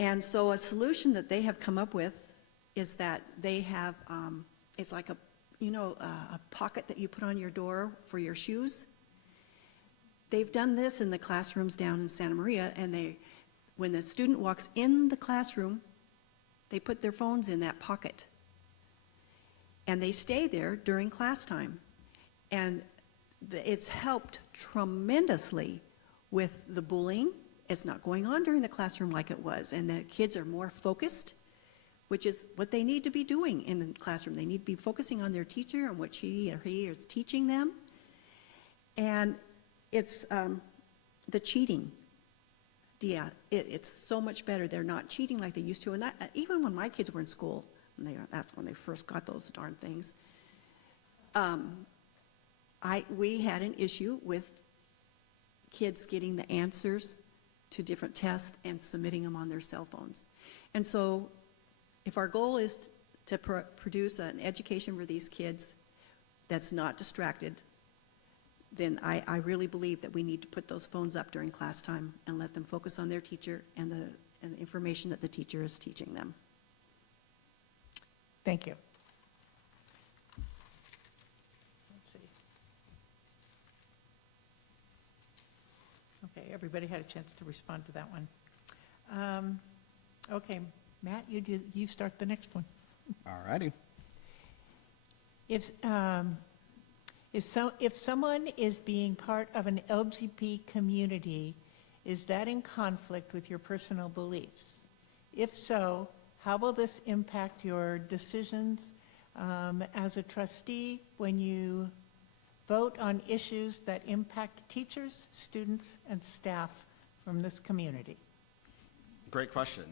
And so a solution that they have come up with is that they have, it's like a pocket that you put on your door for your shoes. They've done this in the classrooms down in Santa Maria, and when the student walks in the classroom, they put their phones in that pocket. And they stay there during class time. And it's helped tremendously with the bullying. It's not going on during the classroom like it was, and the kids are more focused, which is what they need to be doing in the classroom. They need to be focusing on their teacher and what she or he is teaching them. And it's the cheating. Yeah, it's so much better. They're not cheating like they used to. And even when my kids were in school, that's when they first got those darn things, we had an issue with kids getting the answers to different tests and submitting them on their cell phones. And so if our goal is to produce an education for these kids that's not distracted, then I really believe that we need to put those phones up during class time and let them focus on their teacher and the information that the teacher is teaching them. Thank you. Let's see. Okay, everybody had a chance to respond to that one. Okay, Matt, you start the next one. All righty. If someone is being part of an LGBT community, is that in conflict with your personal beliefs? If so, how will this impact your decisions as a trustee when you vote on issues that impact teachers, students, and staff from this community? Great question.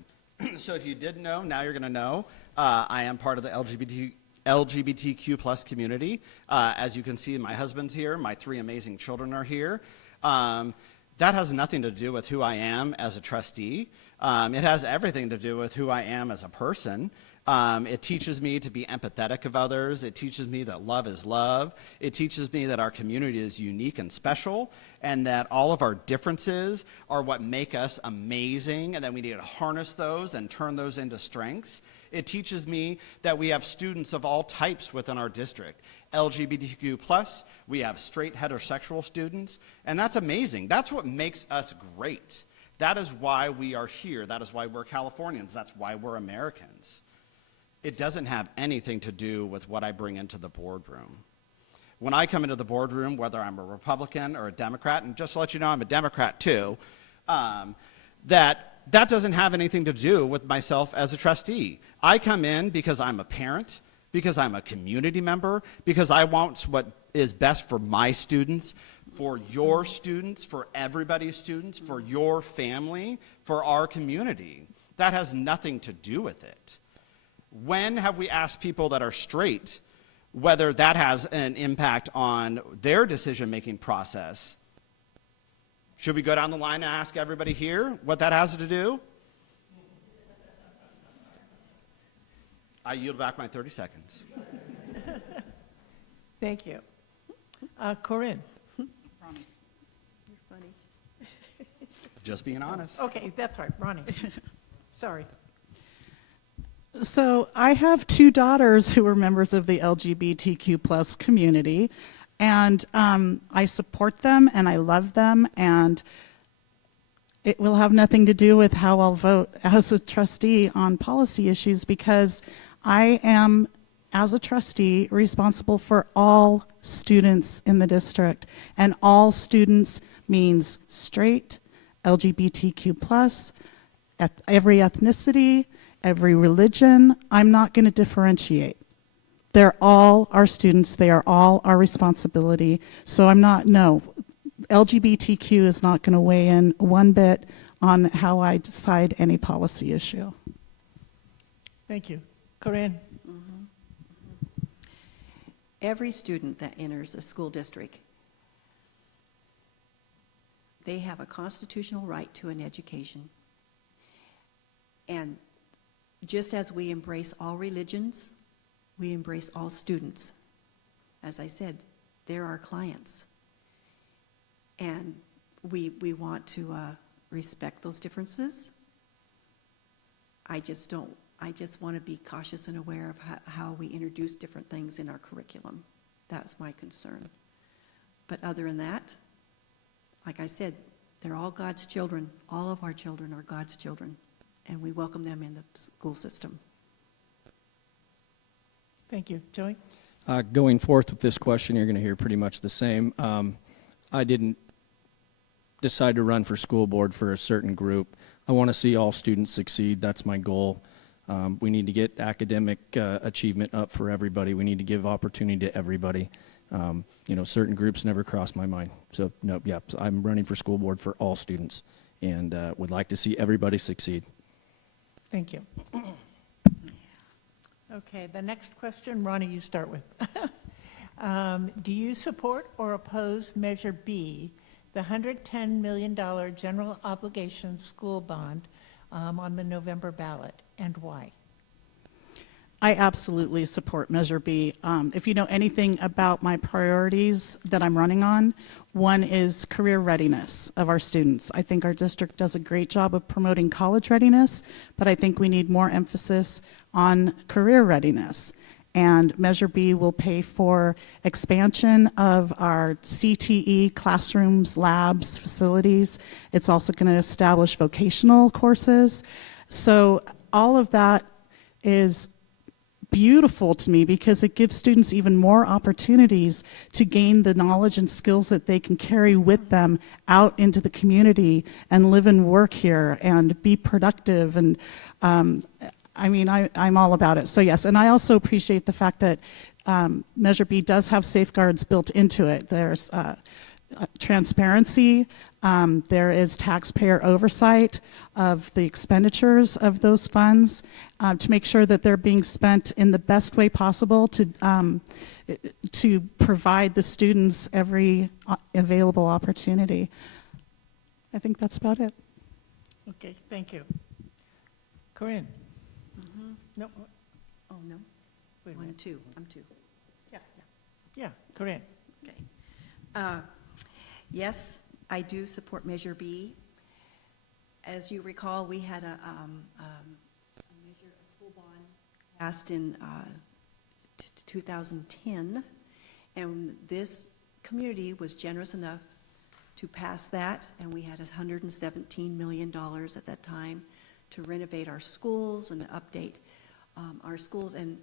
So if you didn't know, now you're going to know. I am part of the LGBTQ plus community. As you can see, my husband's here. My 3 amazing children are here. That has nothing to do with who I am as a trustee. It has everything to do with who I am as a person. It teaches me to be empathetic of others. It teaches me that love is love. It teaches me that our community is unique and special, and that all of our differences are what make us amazing, and that we need to harness those and turn those into strengths. It teaches me that we have students of all types within our district. LGBTQ+, we have straight heterosexual students, and that's amazing. That's what makes us great. That is why we are here. That is why we're Californians. That's why we're Americans. It doesn't have anything to do with what I bring into the boardroom. When I come into the boardroom, whether I'm a Republican or a Democrat, and just to let you know I'm a Democrat too, that doesn't have anything to do with myself as a trustee. I come in because I'm a parent, because I'm a community member, because I want what is best for my students, for your students, for everybody's students, for your family, for our community. That has nothing to do with it. When have we asked people that are straight whether that has an impact on their decision-making process? Should we go down the line and ask everybody here what that has to do? I yield back my 30 seconds. Thank you. Corrine? You're funny. Just being honest. Okay, that's right, Ronnie. Sorry. So I have 2 daughters who are members of the LGBTQ plus community, and I support them and I love them, and it will have nothing to do with how I'll vote as a trustee on policy issues, because I am, as a trustee, responsible for all students in the district, and all students means straight, LGBTQ plus, every ethnicity, every religion. I'm not going to differentiate. They're all our students. They are all our responsibility. So LGBTQ is not going to weigh in one bit on how I decide any policy issue. Thank you. Corrine? Every student that enters a school district, they have a constitutional right to an education. And just as we embrace all religions, we embrace all students. As I said, they're our clients. And we want to respect those differences. I just want to be cautious and aware of how we introduce different things in our curriculum. That's my concern. But other than that, like I said, they're all God's children. All of our children are God's children, and we welcome them in the school system. Thank you. Joey? Going forth with this question, you're going to hear pretty much the same. I didn't decide to run for school board for a certain group. I want to see all students succeed. That's my goal. We need to get academic achievement up for everybody. We need to give opportunity to everybody. Certain groups never cross my mind. So, no, yeah, I'm running for school board for all students, and would like to see everybody succeed. Thank you. Okay, the next question, Ronnie, you start with. Do you support or oppose Measure B, the $110 million general obligation school bond on the November ballot, and why? I absolutely support Measure B. If you know anything about my priorities that I'm running on, one is career readiness of our students. I think our district does a great job of promoting college readiness, but I think we need more emphasis on career readiness. And Measure B will pay for expansion of our CTE classrooms, labs, facilities. It's also going to establish vocational courses. So all of that is beautiful to me because it gives students even more opportunities to gain the knowledge and skills that they can carry with them out into the community and live and work here and be productive. And I'm all about it. So yes, and I also appreciate the fact that Measure B does have safeguards built into it. There's transparency, there is taxpayer oversight of the expenditures of those funds to make sure that they're being spent in the best way possible to provide the students every available opportunity. I think that's about it. Okay, thank you. Corrine? No, Oh, no? wait a I'm minute. two. I'm two. Yeah, Corrine. Okay. Yes, I do support Measure B. As you recall, we had a school bond passed in 2010, and this community was generous enough to pass that, and we had $117 million at that time to renovate our schools and to update our schools. And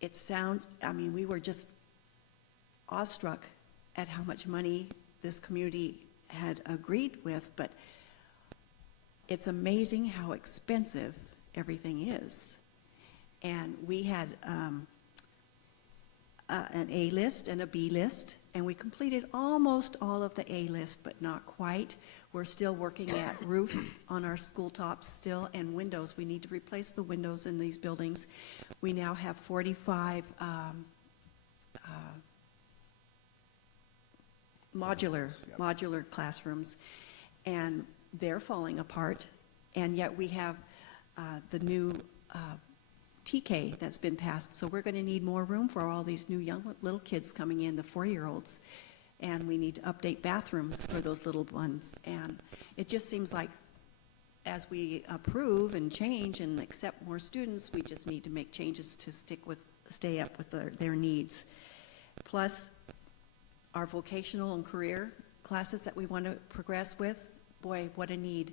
it sounds, we were just awestruck at how much money this community had agreed with, but it's amazing how expensive everything is. And we had an A list and a B list, and we completed almost all of the A list, but not quite. We're still working at roofs on our school tops still, and windows. We need to replace the windows in these buildings. We now have 45 modular classrooms, and they're falling apart, and yet we have the new TK that's been passed, so we're going to need more room for all these new little kids coming in, the 4-year-olds, and we need to update bathrooms for those little ones. And it just seems like as we approve and change and accept more students, we just need to make changes to stay up with their needs. Plus, our vocational and career classes that we want to progress with, boy, what a need.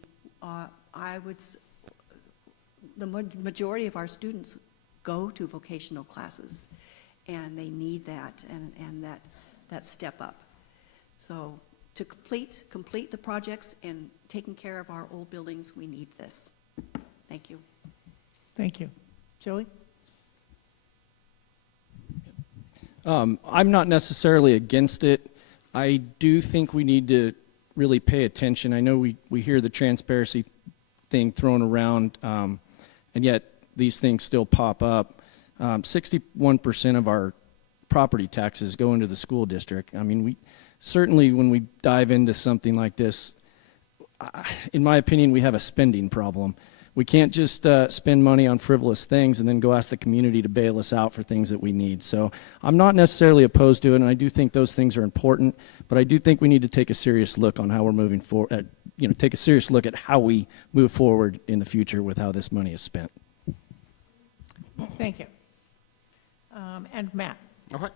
The majority of our students go to vocational classes, and they need that and that step up. So to complete the projects and taking care of our old buildings, we need this. Thank you. Thank you. Joey? I'm not necessarily against it. I do think we need to really pay attention. I know we hear the transparency thing thrown around, and yet these things still pop up. 61% of our property taxes go into the school district. I mean, we certainly, when we dive into something like this, in my opinion, we have a spending problem. We can't just spend money on frivolous things and then go ask the community to bail us out for things that we need. So I'm not necessarily opposed to it, and I do think those things are important, but I do think we need to take a serious look on how we're moving forward, take a serious look at how we move forward in the future with how this money is spent. Thank you. And Matt? Okay.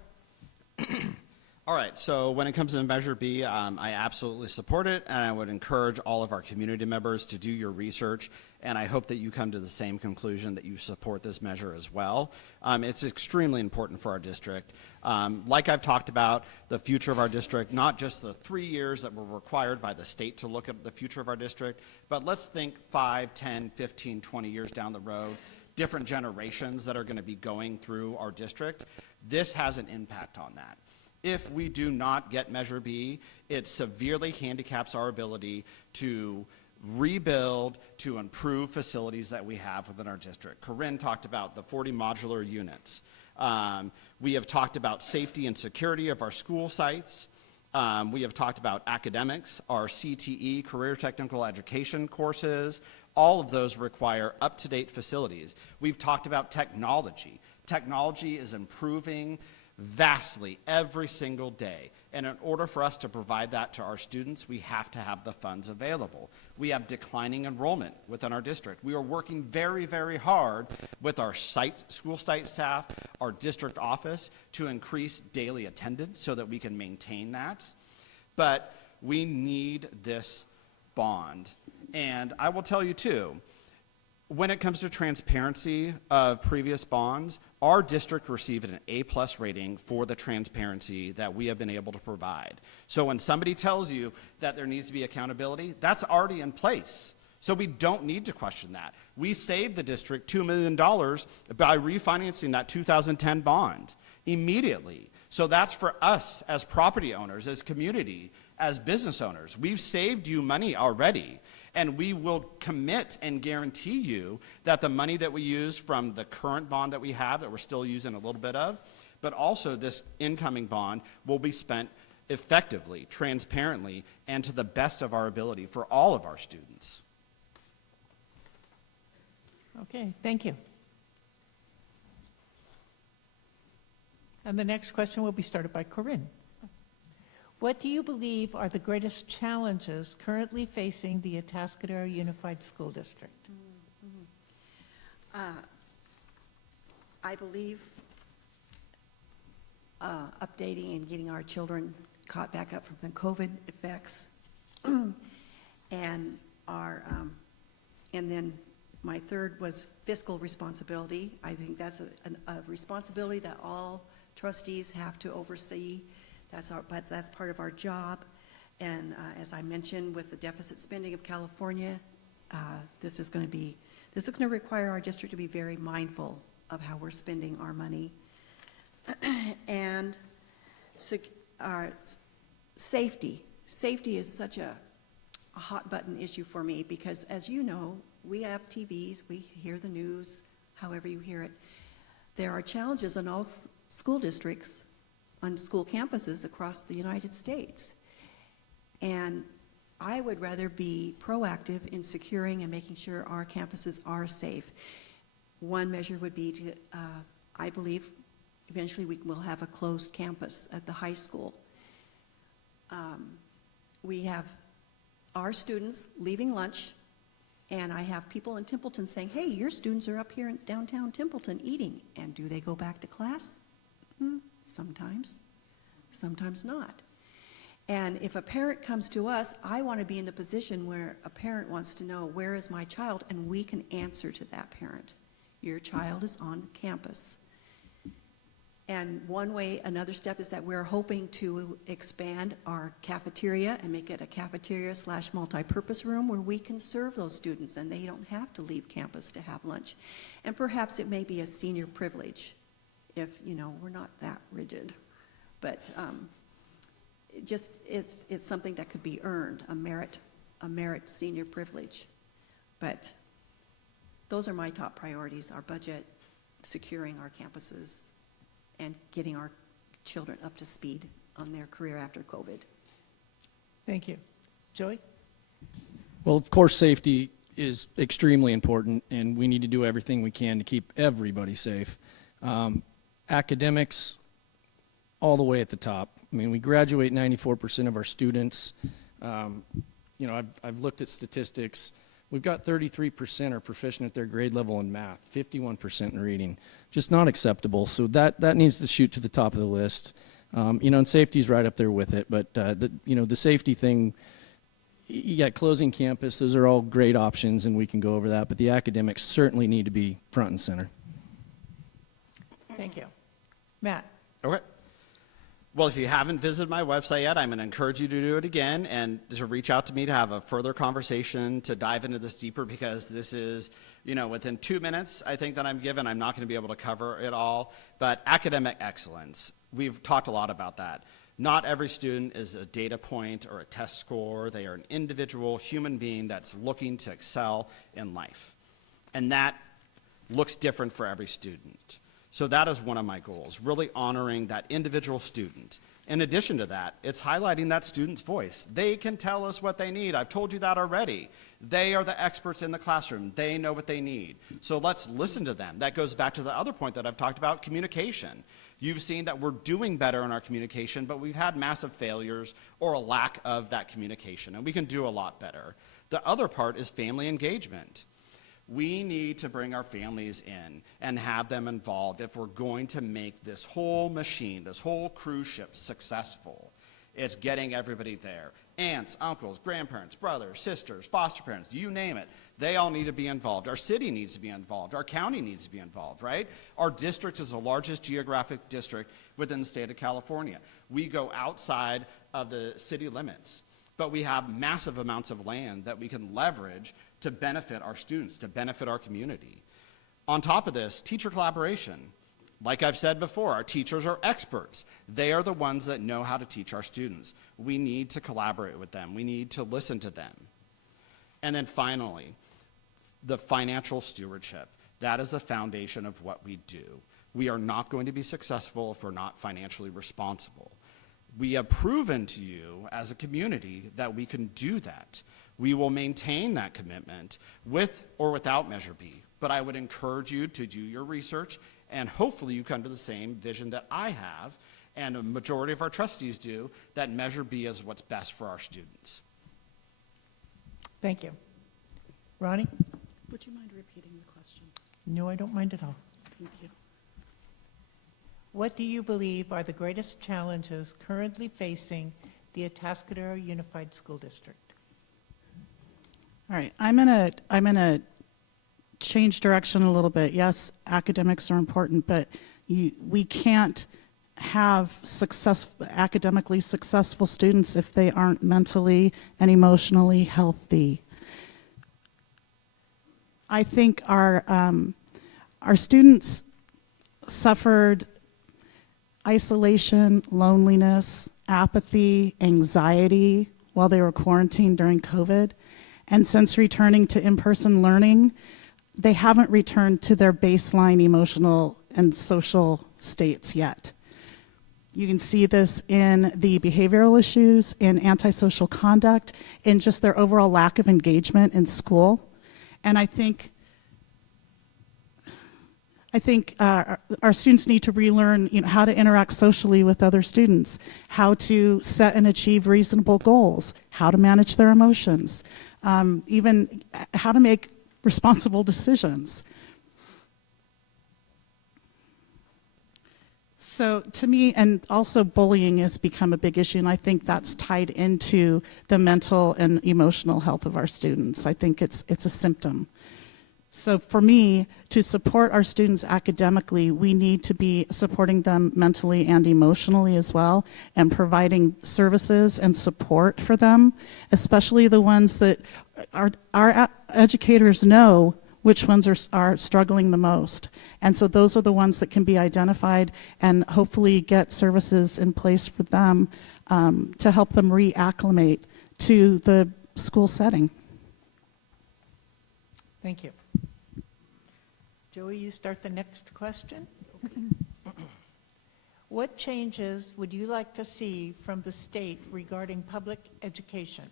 All right, so when it comes to Measure B, I absolutely support it, and I would encourage all of our community members to do your research, and I hope that you come to the same conclusion that you support this measure as well. It's extremely important for our district. Like I've talked about, the future of our district, not just the 3 years that were required by the state to look at the future of our district, but let's think 5, 10, 15, 20 years down the road, different generations that are going to be going through our district. This has an impact on that. If we do not get Measure B, it severely handicaps our ability to rebuild, to improve facilities that we have within our district. Corrine talked about the 40 modular units. We have talked about safety and security of our school sites. We have talked about academics, our CTE, career technical education courses. All of those require up-to-date facilities. We've talked about technology. Technology is improving vastly every single day. And in order for us to provide that to our students, we have to have the funds available. We have declining enrollment within our district. We are working very, very hard with our school site staff, our district office, to increase daily attendance so that we can maintain that. But we need this bond. And I will tell you too, When it comes to transparency of previous bonds, our district received an A+ rating for the transparency that we have been able to provide. So when somebody tells you that there needs to be accountability, that's already in place. So we don't need to question that. We saved the district $2 million by refinancing that 2010 bond immediately. So that's for us as property owners, as community, as business owners. We've saved you money already. And we will commit and guarantee you that the money that we use from the current bond that we have, that we're still using a little bit of, but also this incoming bond will be spent effectively, transparently, and to the best of our ability for all of our students. Okay, thank you. And the next question will be started by Corrine. What do you believe are the greatest challenges currently facing the Atascadero Unified School District? I believe updating and getting our children caught back up from the COVID effects, and then my third was fiscal responsibility. I think that's a responsibility that all trustees have to oversee. But that's part of our job. And as I mentioned, with the deficit spending of California, this is going to require our district to be very mindful of how we're spending our money. And so, safety is such a hot button issue for me, because as you know, we have TVs, we hear the news, however you hear it. There are challenges in all school districts, on school campuses across the United States. And I would rather be proactive in securing and making sure our campuses are safe. One measure would be to, I believe, eventually we will have a closed campus at the high school. We have our students leaving lunch, and I have people in Templeton saying, hey, your students are up here in downtown Templeton eating. And do they go back to class? Sometimes, sometimes not. And if a parent comes to us, I want to be in the position where a parent wants to know, where is my child? And we can answer to that parent. Your child is on campus. And another step is that we're hoping to expand our cafeteria and make it a cafeteria/multi-purpose room where we can serve those students and they don't have to leave campus to have lunch. And perhaps it may be a senior privilege, if, we're not that rigid. But it's something that could be earned, a merit senior privilege. But those are my top priorities: our budget, securing our campuses, and getting our children up to speed on their career after COVID. Thank you. Joey? Well, of course, safety is extremely important, and we need to do everything we can to keep everybody safe. Academics, all the way at the top. I mean, we graduate 94% of our students. I've looked at statistics. We've got 33% are proficient at their grade level in math, 51% in reading. Just not acceptable. So that needs to shoot to the top of the list. And safety's right up there with it. But the safety thing, you got closing campus. Those are all great options, and we can go over that. But the academics certainly need to be front and center. Thank you. Matt? Okay. Well, if you haven't visited my website yet, I'm going to encourage you to do it again and to reach out to me to have a further conversation, to dive into this deeper, because this is, within 2 minutes, I think, that I'm given, I'm not going to be able to cover it all. But academic excellence, we've talked a lot about that. Not every student is a data point or a test score. They are an individual human being that's looking to excel in life. And that looks different for every student. So that is one of my goals, really honoring that individual student. In addition to that, it's highlighting that student's voice. They can tell us what they need. I've told you that already. They are the experts in the classroom. They know what they need. So let's listen to them. That goes back to the other point that I've talked about, communication. You've seen that we're doing better in our communication, but we've had massive failures or a lack of that communication, and we can do a lot better. The other part is family engagement. We need to bring our families in and have them involved if we're going to make this whole machine, this whole cruise ship successful. It's getting everybody there. Aunts, uncles, grandparents, brothers, sisters, foster parents, you name it. They all need to be involved. Our city needs to be involved. Our county needs to be involved, right? Our district is the largest geographic district within the state of California. We go outside of the city limits, but we have massive amounts of land that we can leverage to benefit our students, to benefit our community. On top of this, teacher collaboration. Like I've said before, our teachers are experts. They are the ones that know how to teach our students. We need to collaborate with them. We need to listen to them. And then finally, the financial stewardship. That is the foundation of what we do. We are not going to be successful if we're not financially responsible. We have proven to you as a community that we can do that. We will maintain that commitment with or without Measure B. But I would encourage you to do your research, and hopefully you come to the same vision that I have, and a majority of our trustees do, that Measure B is what's best for our students. Thank you. Roni? Would you mind repeating the question? No, I don't mind at all. Thank you. What do you believe are the greatest challenges currently facing the Atascadero Unified School District? All right, I'm gonna change direction a little bit. Yes, academics are important, but we can't have academically successful students if they aren't mentally and emotionally healthy. I think our students suffered isolation, loneliness, apathy, anxiety while they were quarantined during COVID. And since returning to in-person learning, they haven't returned to their baseline emotional and social states yet. You can see this in the behavioral issues, in antisocial conduct, in just their overall lack of engagement in school. And I think our students need to relearn, how to interact socially with other students, how to set and achieve reasonable goals, how to manage their emotions, even how to make responsible decisions. So to me, and also bullying has become a big issue, and I think that's tied into the mental and emotional health of our students. I think it's a symptom. So for me, to support our students academically, we need to be supporting them mentally and emotionally as well, and providing services and support for them, especially the ones that our educators know which ones are struggling the most. And so those are the ones that can be identified and hopefully get services in place for them to help them reacclimate to the school setting. Thank you. Joey, you start the next question. What changes would you like to see from the state regarding public education?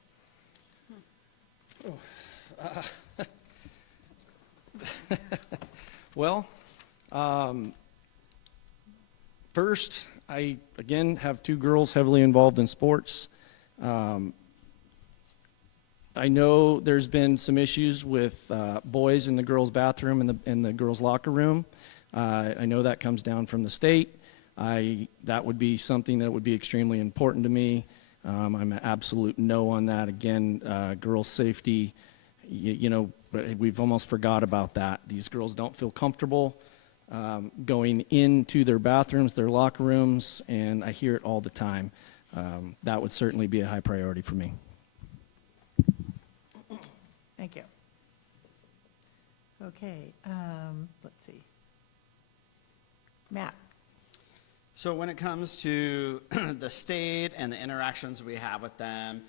Well, first, I, again, have two girls heavily involved in sports. I know there's been some issues with boys in the girls' bathroom and the girls' locker room. I know that comes down from the state. That would be something that would be extremely important to me. I'm an absolute no on that. Again, girls' safety, we've almost forgot about that. These girls don't feel comfortable going into their bathrooms, their locker rooms, and I hear it all the time. That would certainly be a high priority for me. Thank you. Okay, let's see. Matt. So when it comes to the state and the interactions we have with them,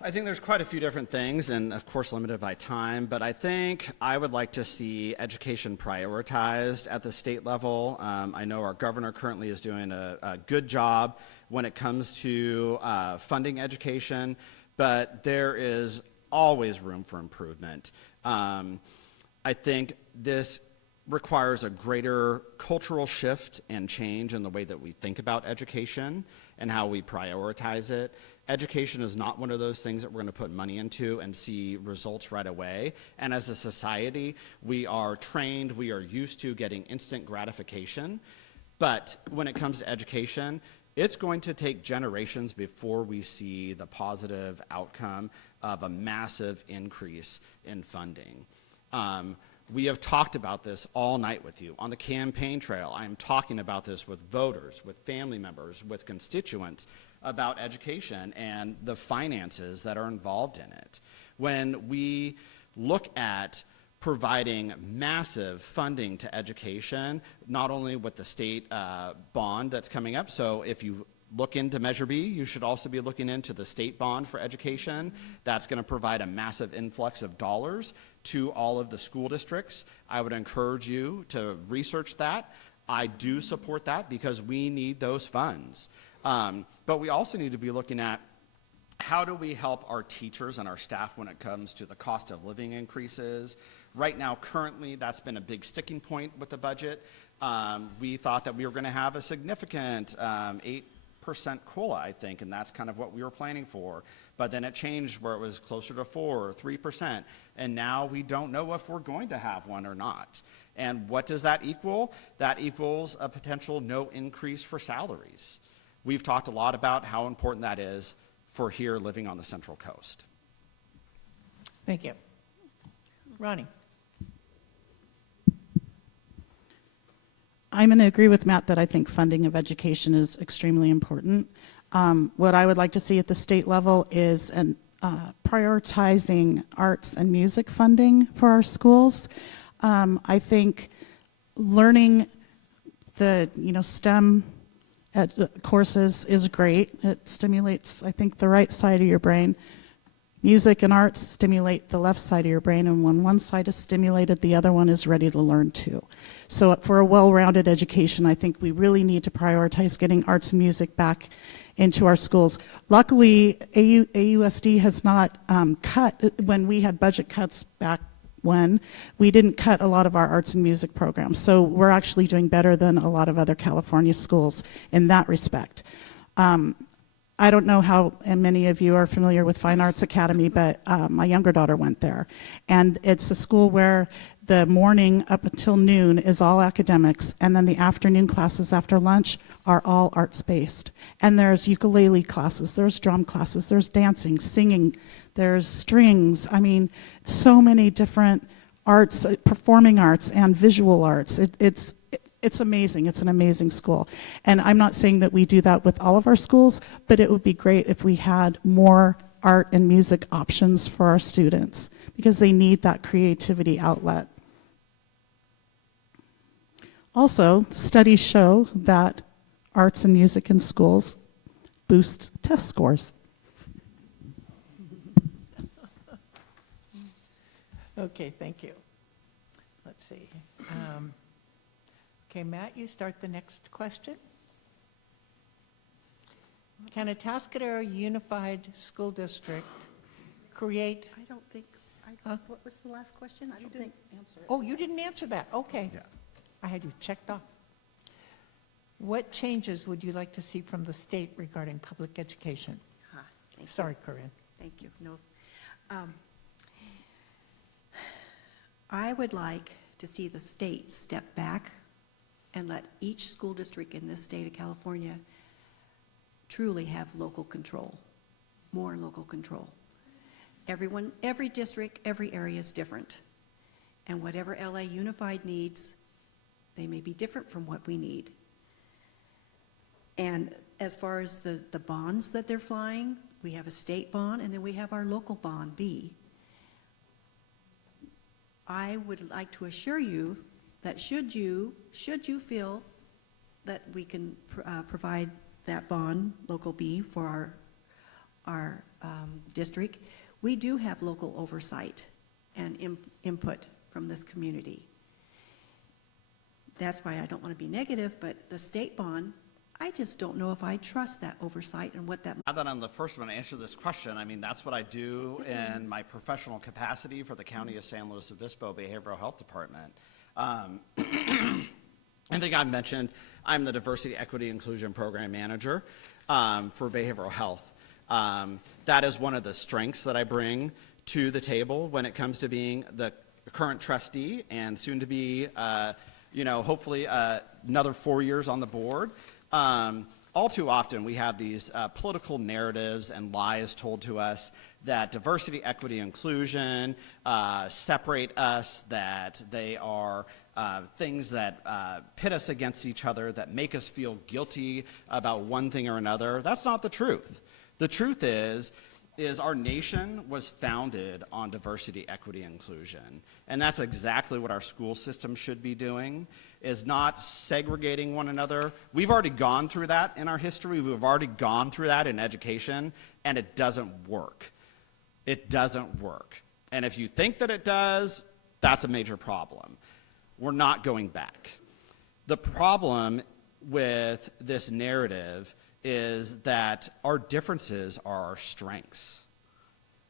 I think there's quite a few different things, and of course limited by time, but I think I would like to see education prioritized at the state level. I know our governor currently is doing a good job when it comes to funding education, but there is always room for improvement. I think this requires a greater cultural shift and change in the way that we think about education and how we prioritize it. Education is not one of those things that we're going to put money into and see results right away. And as a society, we are trained, we are used to getting instant gratification. But when it comes to education, it's going to take generations before we see the positive outcome of a massive increase in funding. We have talked about this all night with you. On the campaign trail, I am talking about this with voters, with family members, with constituents about education and the finances that are involved in it. When we look at providing massive funding to education, not only with the state bond that's coming up, so if you look into Measure B, you should also be looking into the state bond for education. That's going to provide a massive influx of dollars to all of the school districts. I would encourage you to research that. I do support that because we need those funds. But we also need to be looking at how do we help our teachers and our staff when it comes to the cost of living increases. Right now, currently, that's been a big sticking point with the budget. We thought that we were going to have a significant 8% COLA, I think, and that's kind of what we were planning for. But then it changed where it was closer to 4 or 3%, and now we don't know if we're going to have one or not. And what does that equal? That equals a potential no increase for salaries. We've talked a lot about how important that is for here living on the Central Coast. Thank you. Roni. I'm going to agree with Matt that I think funding of education is extremely important. What I would like to see at the state level is prioritizing arts and music funding for our schools. I think learning the STEM courses is great. It stimulates, I think, the right side of your brain. Music and arts stimulate the left side of your brain, and when one side is stimulated, the other one is ready to learn too. So for a well-rounded education, I think we really need to prioritize getting arts and music back into our schools. Luckily, AUSD has not cut, when we had budget cuts back when, we didn't cut a lot of our arts and music programs. So we're actually doing better than a lot of other California schools in that respect. I don't know how many of you are familiar with Fine Arts Academy, but my younger daughter went there. And it's a school where the morning up until noon is all academics, and then the afternoon classes after lunch are all arts-based. And there's ukulele classes, there's drum classes, there's dancing, singing, there's strings. I mean, so many different arts, performing arts and visual arts. It's amazing. It's an amazing school. And I'm not saying that we do that with all of our schools, but it would be great if we had more art and music options for our students because they need that creativity outlet. Also, studies show that arts and music in schools boost test scores. Okay, thank you. Let's see. Okay, Matt, you start the next question. Can Atascadero Unified School District create? I don't think, Huh? what was the last question? I don't think. Answer it. Oh, you didn't answer that. Okay. Yeah. I had you checked off. What changes would you like to see from the state regarding public education? Thank you. Sorry, Corrine. Thank you. No. I would like to see the state step back and let each school district in this state of California truly have local control, more local control. Everyone, every district, every area is different. And whatever LA Unified needs, they may be different from what we need. And as far as the bonds that they're flying, we have a state bond and then we have our local bond, B. I would like to assure you that should you feel that we can provide that bond, local B, for our district, we do have local oversight and input from this community. That's why I don't want to be negative, but the state bond, I just don't know if I trust that oversight and what that. Now that I'm the first one to answer this question, I mean, that's what I do in my professional capacity for the County of San Luis Obispo Behavioral Health Department. I think I mentioned I'm the Diversity, Equity, Inclusion Program Manager for behavioral health. That is one of the strengths that I bring to the table when it comes to being the current trustee and soon to be, hopefully another 4 years on the board. all too often we have these political narratives and lies told to us that diversity, equity, inclusion separate us, that they are things that pit us against each other, that make us feel guilty about one thing or another. That's not the truth. The truth is our nation was founded on diversity, equity, inclusion. And that's exactly what our school system should be doing, is not segregating one another. We've already gone through that in our history. We've already gone through that in education, and it doesn't work. It doesn't work. And if you think that it does, that's a major problem. We're not going back. The problem with this narrative is that our differences are our strengths.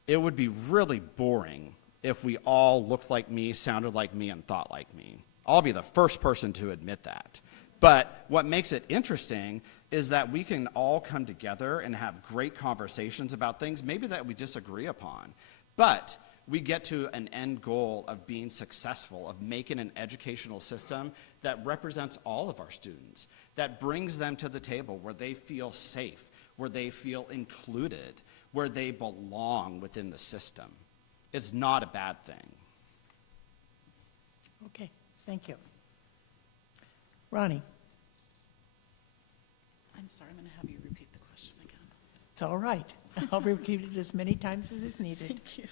It would be really boring if we all looked like me, sounded like me, and thought like me. I'll be the first person to admit that. But what makes it interesting is that we can all come together and have great conversations about things, maybe that we disagree upon. But we get to an end goal of being successful, of making an educational system that represents all of our students, that brings them to the table where they feel safe, where they feel included, where they belong within the system. It's not a bad thing. Okay, thank you. Roni, I'm sorry, I'm going to have you repeat the question again. it's all right. I'll repeat it as many times as is needed. Thank you.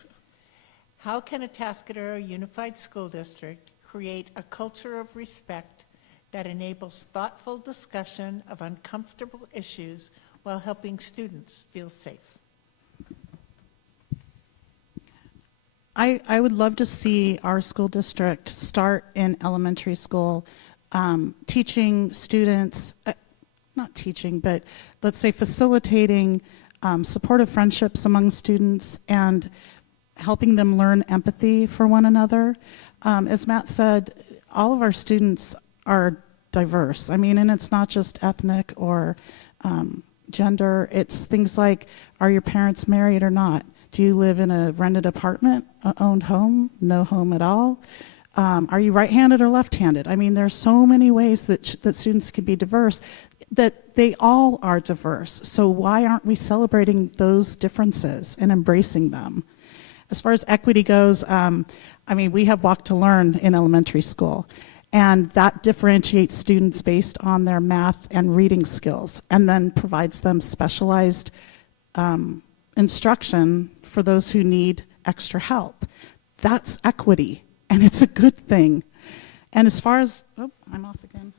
How can Atascadero Unified School District create a culture of respect that enables thoughtful discussion of uncomfortable issues while helping students feel safe? I would love to see our school district start in elementary school, teaching students, not teaching, but let's say facilitating supportive friendships among students and helping them learn empathy for one another. As Matt said, all of our students are diverse. I mean, and it's not just ethnic or gender. It's things like, are your parents married or not? Do you live in a rented apartment, owned home, no home at all? Are you right-handed or left-handed? I mean, there's so many ways that students can be diverse, that they all are diverse. So why aren't we celebrating those differences and embracing them? As far as equity goes, I mean, we have Walk to Learn in elementary school, and that differentiates students based on their math and reading skills, and then provides them specialized instruction for those who need extra help. That's equity, and it's a good thing. And as far as, oh, I'm off again.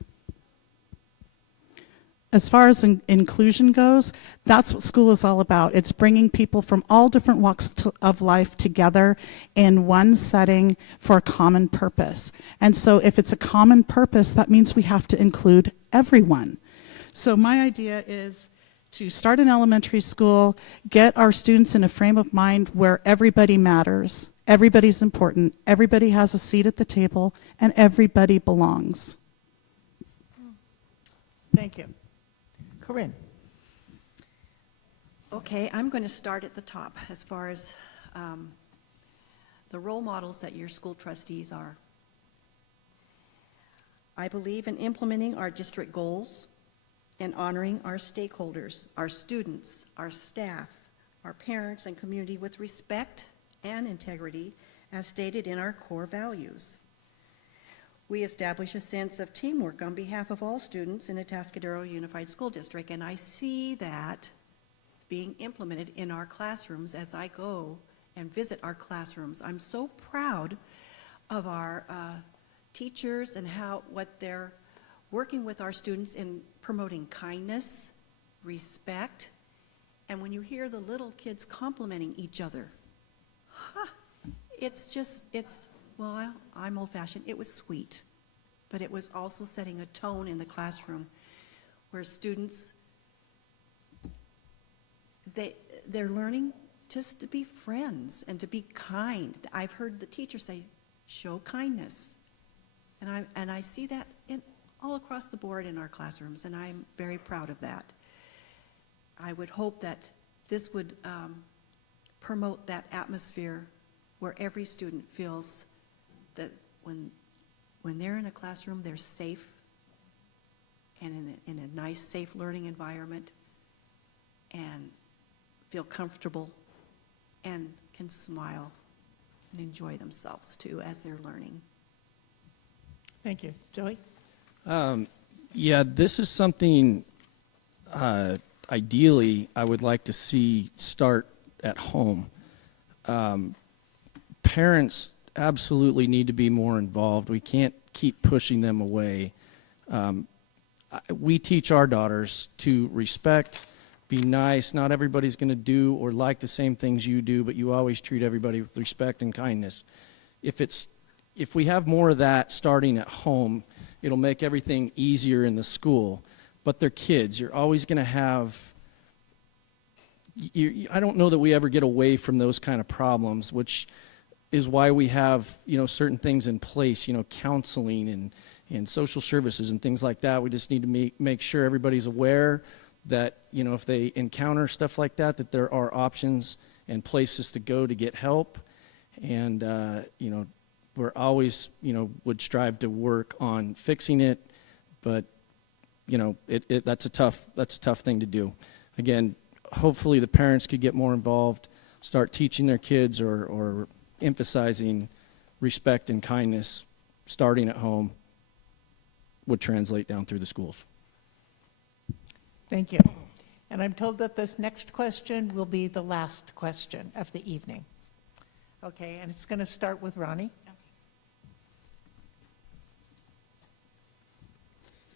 As far as inclusion goes, that's what school is all about. It's bringing people from all different walks of life together in one setting for a common purpose. And so if it's a common purpose, that means we have to include everyone. So my idea is to start in elementary school, get our students in a frame of mind where everybody matters, everybody's important, everybody has a seat at the table, and everybody belongs. Thank you. Corrine. Okay, I'm going to start at the top as far as the role models that your school trustees are. I believe in implementing our district goals and honoring our stakeholders, our students, our staff, our parents, and community with respect and integrity as stated in our core values. We establish a sense of teamwork on behalf of all students in Atascadero Unified School District, and I see that being implemented in our classrooms as I go and visit our classrooms. I'm so proud of our teachers and what they're working with our students in promoting kindness, respect, and when you hear the little kids complimenting each other, well, I'm old-fashioned. It was sweet, but it was also setting a tone in the classroom where students, they're learning just to be friends and to be kind. I've heard the teacher say, show kindness. And I see that all across the board in our classrooms, and I'm very proud of that. I would hope that this would promote that atmosphere where every student feels that when they're in a classroom, they're safe, and in a nice, safe learning environment, and feel comfortable and can smile and enjoy themselves too as they're learning. Thank you. Joey? Yeah, this is something ideally I would like to see start at home. Parents absolutely need to be more involved. We can't keep pushing them away. We teach our daughters to respect, be nice. Not everybody's going to do or like the same things you do, but you always treat everybody with respect and kindness. If we have more of that starting at home, it'll make everything easier in the school. But they're kids. You're always going to have, I don't know that we ever get away from those kind of problems, which is why we have, certain things in place, counseling and social services and things like that. We just need to make sure everybody's aware that, if they encounter stuff like that, that there are options and places to go to get help. And, we're always, would strive to work on fixing it, but, that's a tough thing to do. Again, hopefully the parents could get more involved, start teaching their kids or emphasizing respect and kindness starting at home would translate down through the schools. Thank you. And I'm told that this next question will be the last question of the evening. Okay, and it's going to start with Roni.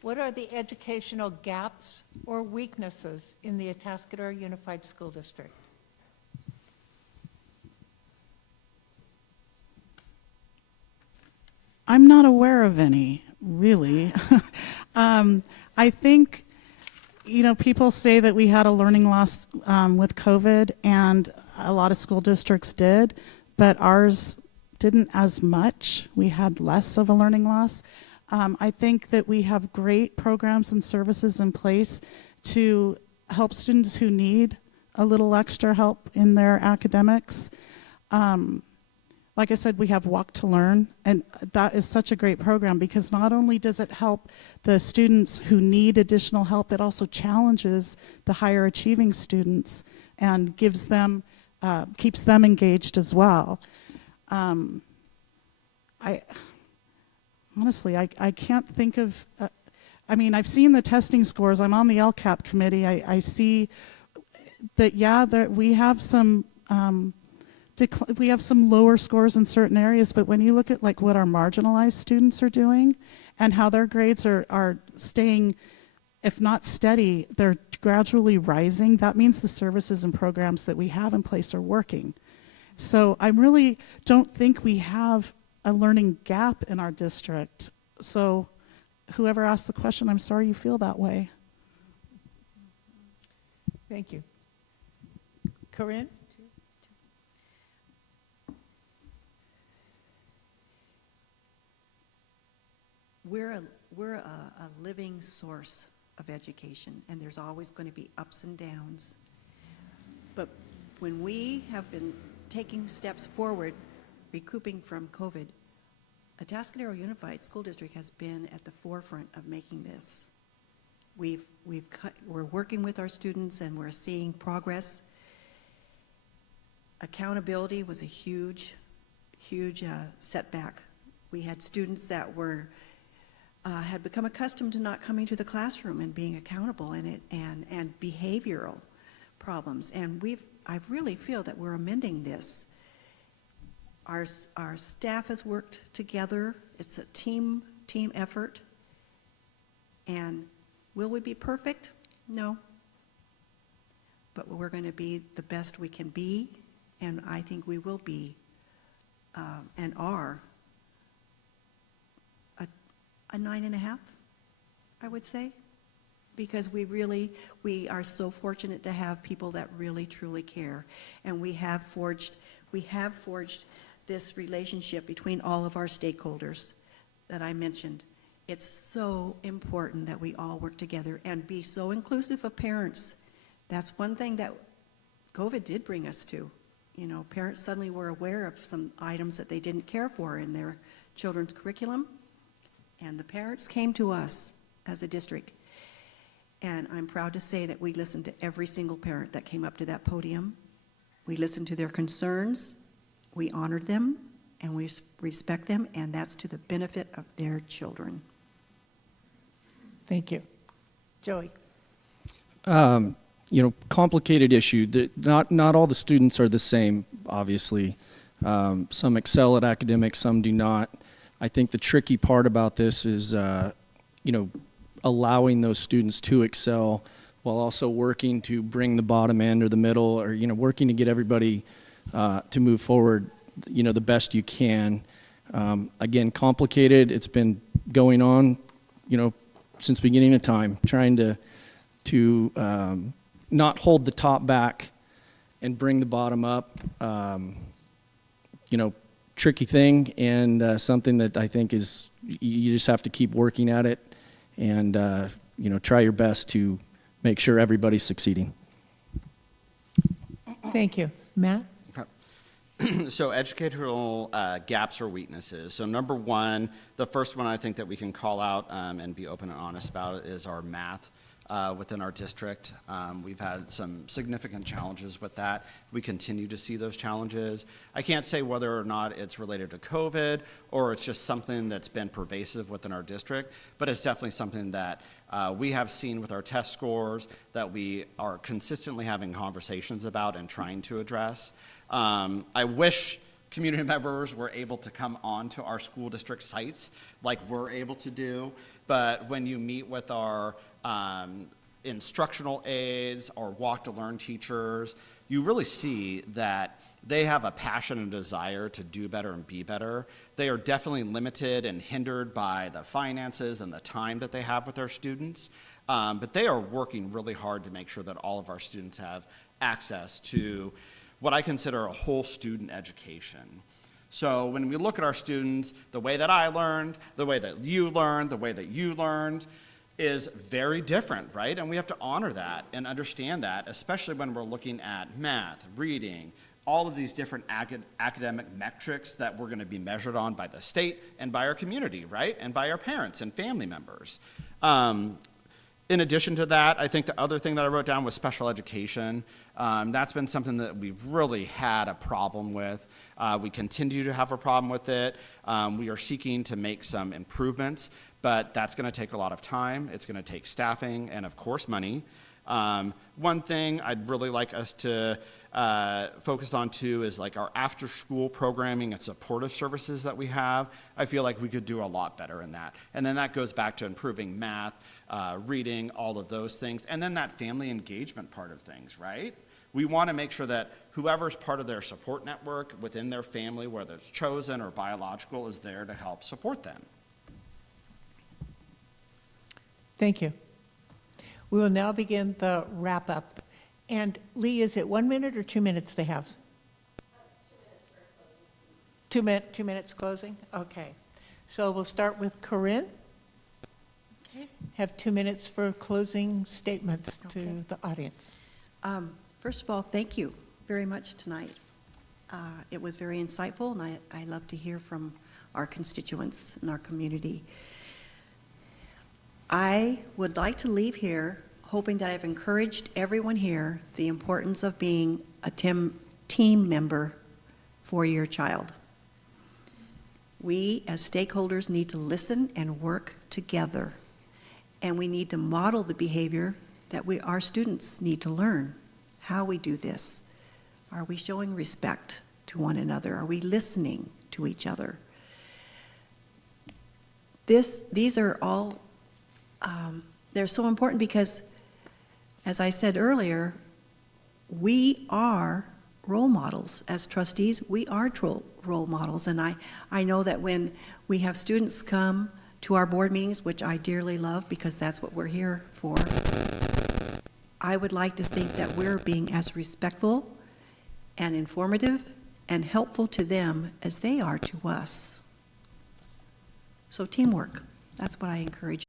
What are the educational gaps or weaknesses in the Atascadero Unified School District? I'm not aware of any, really. I think, people say that we had a learning loss with COVID, and a lot of school districts did, but ours didn't as much. We had less of a learning loss. I think that we have great programs and services in place to help students who need a little extra help in their academics. Like I said, we have Walk to Learn, and that is such a great program because not only does it help the students who need additional help, it also challenges the higher achieving students and gives them, keeps them engaged as well. Honestly, I can't think of, I've seen the testing scores. I'm on the LCAP committee. I see that, that we have some lower scores in certain areas, but when you look at what our marginalized students are doing and how their grades are staying, if not steady, they're gradually rising, that means the services and programs that we have in place are working. So I really don't think we have a learning gap in our district. So whoever asked the question, I'm sorry you feel that way. Thank you. Corrine? We're a living source of education, and there's always going to be ups and downs. But when we have been taking steps forward, recouping from COVID, Atascadero Unified School District has been at the forefront of making this. We're working with our students, and we're seeing progress. Accountability was a huge setback. We had students that had become accustomed to not coming to the classroom and being accountable in it, and behavioral problems. And I really feel that we're amending this. Our staff has worked together. It's a team effort. And will we be perfect? No. But we're going to be the best we can be, and I think we will be and are a 9.5, I would say, because we are so fortunate to have people that really truly care, and we have forged this relationship between all of our stakeholders that I mentioned. It's so important that we all work together and be so inclusive of parents. That's one thing that COVID did bring us to. Parents suddenly were aware of some items that they didn't care for in their children's curriculum, and the parents came to us as a district. And I'm proud to say that we listened to every single parent that came up to that podium. We listened to their concerns, we honored them, and we respect them, and that's to the benefit of their children. Thank you. Joey? Complicated issue. Not all the students are the same, obviously. Some excel at academics, some do not. I think the tricky part about this is, allowing those students to excel while also working to bring the bottom end or the middle, or, working to get everybody to move forward, the best you can. Again, complicated. It's been going on, since the beginning of time, trying to not hold the top back and bring the bottom up. Tricky thing, and something that I think is, you just have to keep working at it and, try your best to make sure everybody's succeeding. Thank you. Matt? So educational gaps or weaknesses. So number one, the first one I think that we can call out and be open and honest about is our math within our district. We've had some significant challenges with that. We continue to see those challenges. I can't say whether or not it's related to COVID or it's just something that's been pervasive within our district, but it's definitely something that we have seen with our test scores that we are consistently having conversations about and trying to address. I wish community members were able to come onto our school district sites like we're able to do, but when you meet with our instructional aides or walk to learn teachers, you really see that they have a passion and desire to do better and be better. They are definitely limited and hindered by the finances and the time that they have with their students, but they are working really hard to make sure that all of our students have access to what I consider a whole student education. So when we look at our students, the way that I learned, the way that you learned, the way that you learned is very different, right? And we have to honor that and understand that, especially when we're looking at math, reading, all of these different academic metrics that we're gonna be measured on by the state and by our community, right? And by our parents and family members. In addition to that, I think the other thing that I wrote down was special education. That's been something that we've really had a problem with. We continue to have a problem with it. We are seeking to make some improvements, but that's gonna take a lot of time. It's gonna take staffing and of course money. One thing I'd really like us to focus on too is like our after school programming and supportive services that we have. I feel like we could do a lot better in that. And then that goes back to improving math, reading, all of those things. And then that family engagement part of things, right? We want to make sure that whoever's part of their support network within their family, whether it's chosen or biological, is there to help support them. Thank you. We will now begin the wrap-up. And Lee, is it 1 minute or 2 minutes they have? 2 minutes for closing. 2 minutes closing? Okay. So we'll start with Corrine. Okay. Have 2 minutes for closing statements to the audience. First of all, thank you very much tonight. It was very insightful, and I love to hear from our constituents in our community. I would like to leave here hoping that I've encouraged everyone here the importance of being a team member for your child. We as stakeholders need to listen and work together, and we need to model the behavior that our students need to learn. How we do this. Are we showing respect to one another? Are we listening to each other? These are all, they're so important because, as I said earlier, we are role models. As trustees, we are role models. And I know that when we have students come to our board meetings, which I dearly love because that's what we're here for, I would like to think that we're being as respectful and informative and helpful to them as they are to us. So teamwork, that's what I encourage.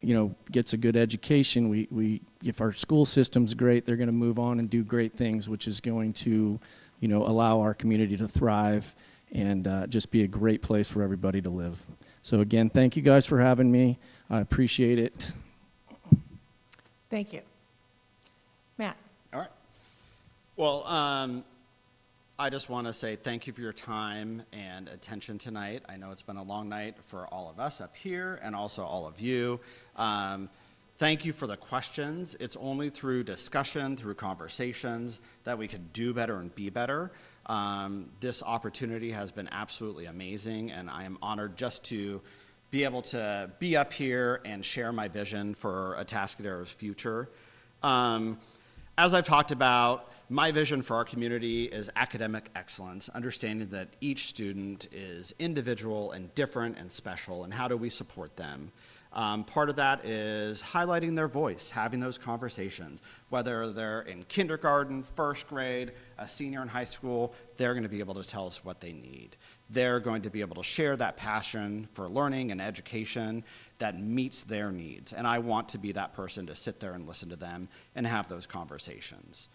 Gets a good education. We if our school system's great, they're going to move on and do great things, which is going to, allow our community to thrive and just be a great place for everybody to live. So again, thank you guys for having me. I appreciate it. Thank you. Matt? All right. Well, I just want to say thank you for your time and attention tonight. I know it's been a long night for all of us up here and also all of you. Thank you for the questions. It's only through discussion, through conversations, that we could do better and be better. This opportunity has been absolutely amazing, and I am honored just to be able to be up here and share my vision for Atascadero's future. As I've talked about, my vision for our community is academic excellence, understanding that each student is individual and different and special, and how do we support them? Part of that is highlighting their voice, having those conversations. Whether they're in kindergarten, first grade, a senior in high school, they're going to be able to tell us what they need. They're going to be able to share that passion for learning and education that meets their needs. And I want to be that person to sit there and listen to them and have those conversations.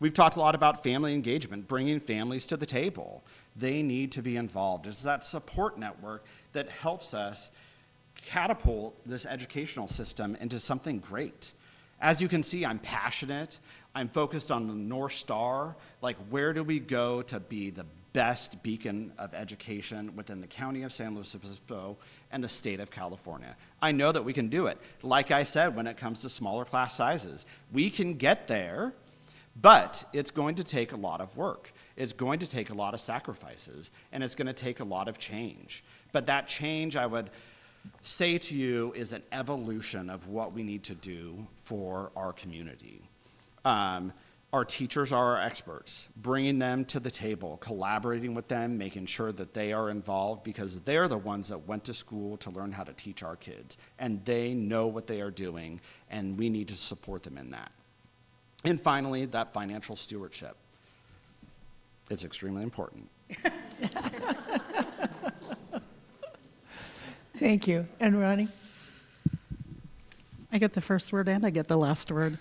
We've talked a lot about family engagement, bringing families to the table. They need to be involved. It's that support network that helps us catapult this educational system into something great. As you can see, I'm passionate. I'm focused on the North Star, like where do we go to be the best beacon of education within the county of San Luis Obispo and the state of California. I know that we can do it. Like I said, when it comes to smaller class sizes, we can get there, but it's going to take a lot of work. It's going to take a lot of sacrifices, and it's going to take a lot of change. But that change, I would say to you, is an evolution of what we need to do for our community. Our teachers are our experts, bringing them to the table, collaborating with them, making sure that they are involved, because they're the ones that went to school to learn how to teach our kids, and they know what they are doing, and we need to support them in that. And finally, that financial stewardship. It's extremely important. Thank you. And Roni? I get the first word and I get the last word.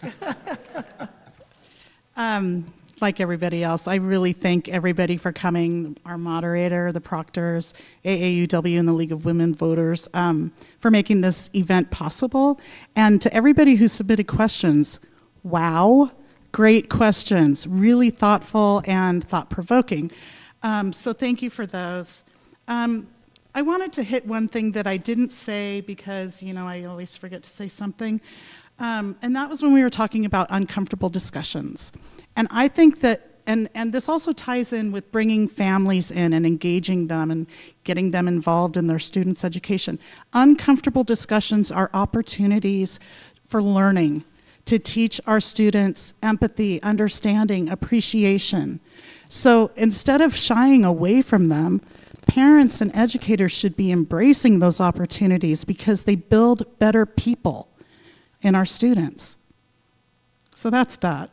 Like everybody else, I really thank everybody for coming, our moderator, the proctors, AAUW, and the League of Women Voters, for making this event possible. And to everybody who submitted questions, wow, great questions, really thoughtful and thought-provoking. So thank you for those. I wanted to hit one thing that I didn't say because, you know, I always forget to say something. And that was when we were talking about uncomfortable discussions. And I think that, and this also ties in with bringing families in and engaging them and getting them involved in their students' education. Uncomfortable discussions are opportunities for learning, to teach our students empathy, understanding, appreciation. So instead of shying away from them, parents and educators should be embracing those opportunities because they build better people in our students. So that's that.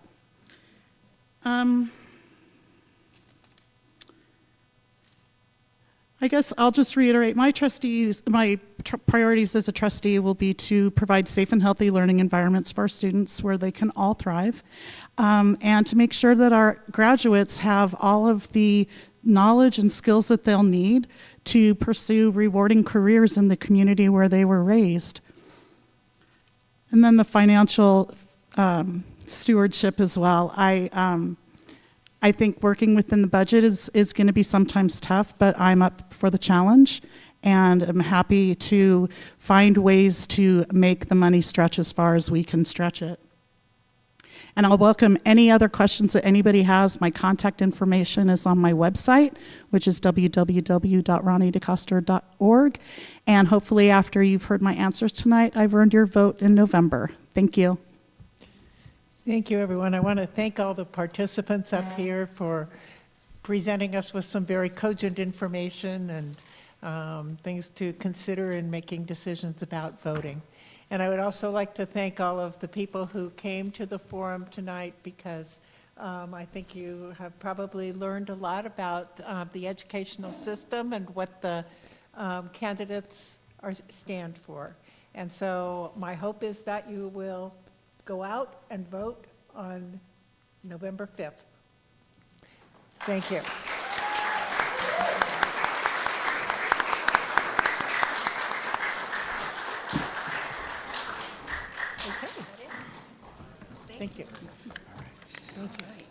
I guess I'll just reiterate, my priorities as a trustee will be to provide safe and healthy learning environments for our students where they can all thrive, and to make sure that our graduates have all of the knowledge and skills that they'll need to pursue rewarding careers in the community where they were raised. And then the financial stewardship as well. I think working within the budget is going to be sometimes tough, but I'm up for the challenge, and I'm happy to find ways to make the money stretch as far as we can stretch it. And I'll welcome any other questions that anybody has. My contact information is on my website, which is www.ronidecoster.org. And hopefully after you've heard my answers tonight, I've earned your vote in November. Thank you. Thank you, everyone. I want to thank all the participants up here for presenting us with some very cogent information and things to consider in making decisions about voting. And I would also like to thank all of the people who came to the forum tonight, because I think you have probably learned a lot about the educational system and what the candidates stand for. And so my hope is that you will go out and vote on November 5th. Thank you. Okay. Thank you. Thank you.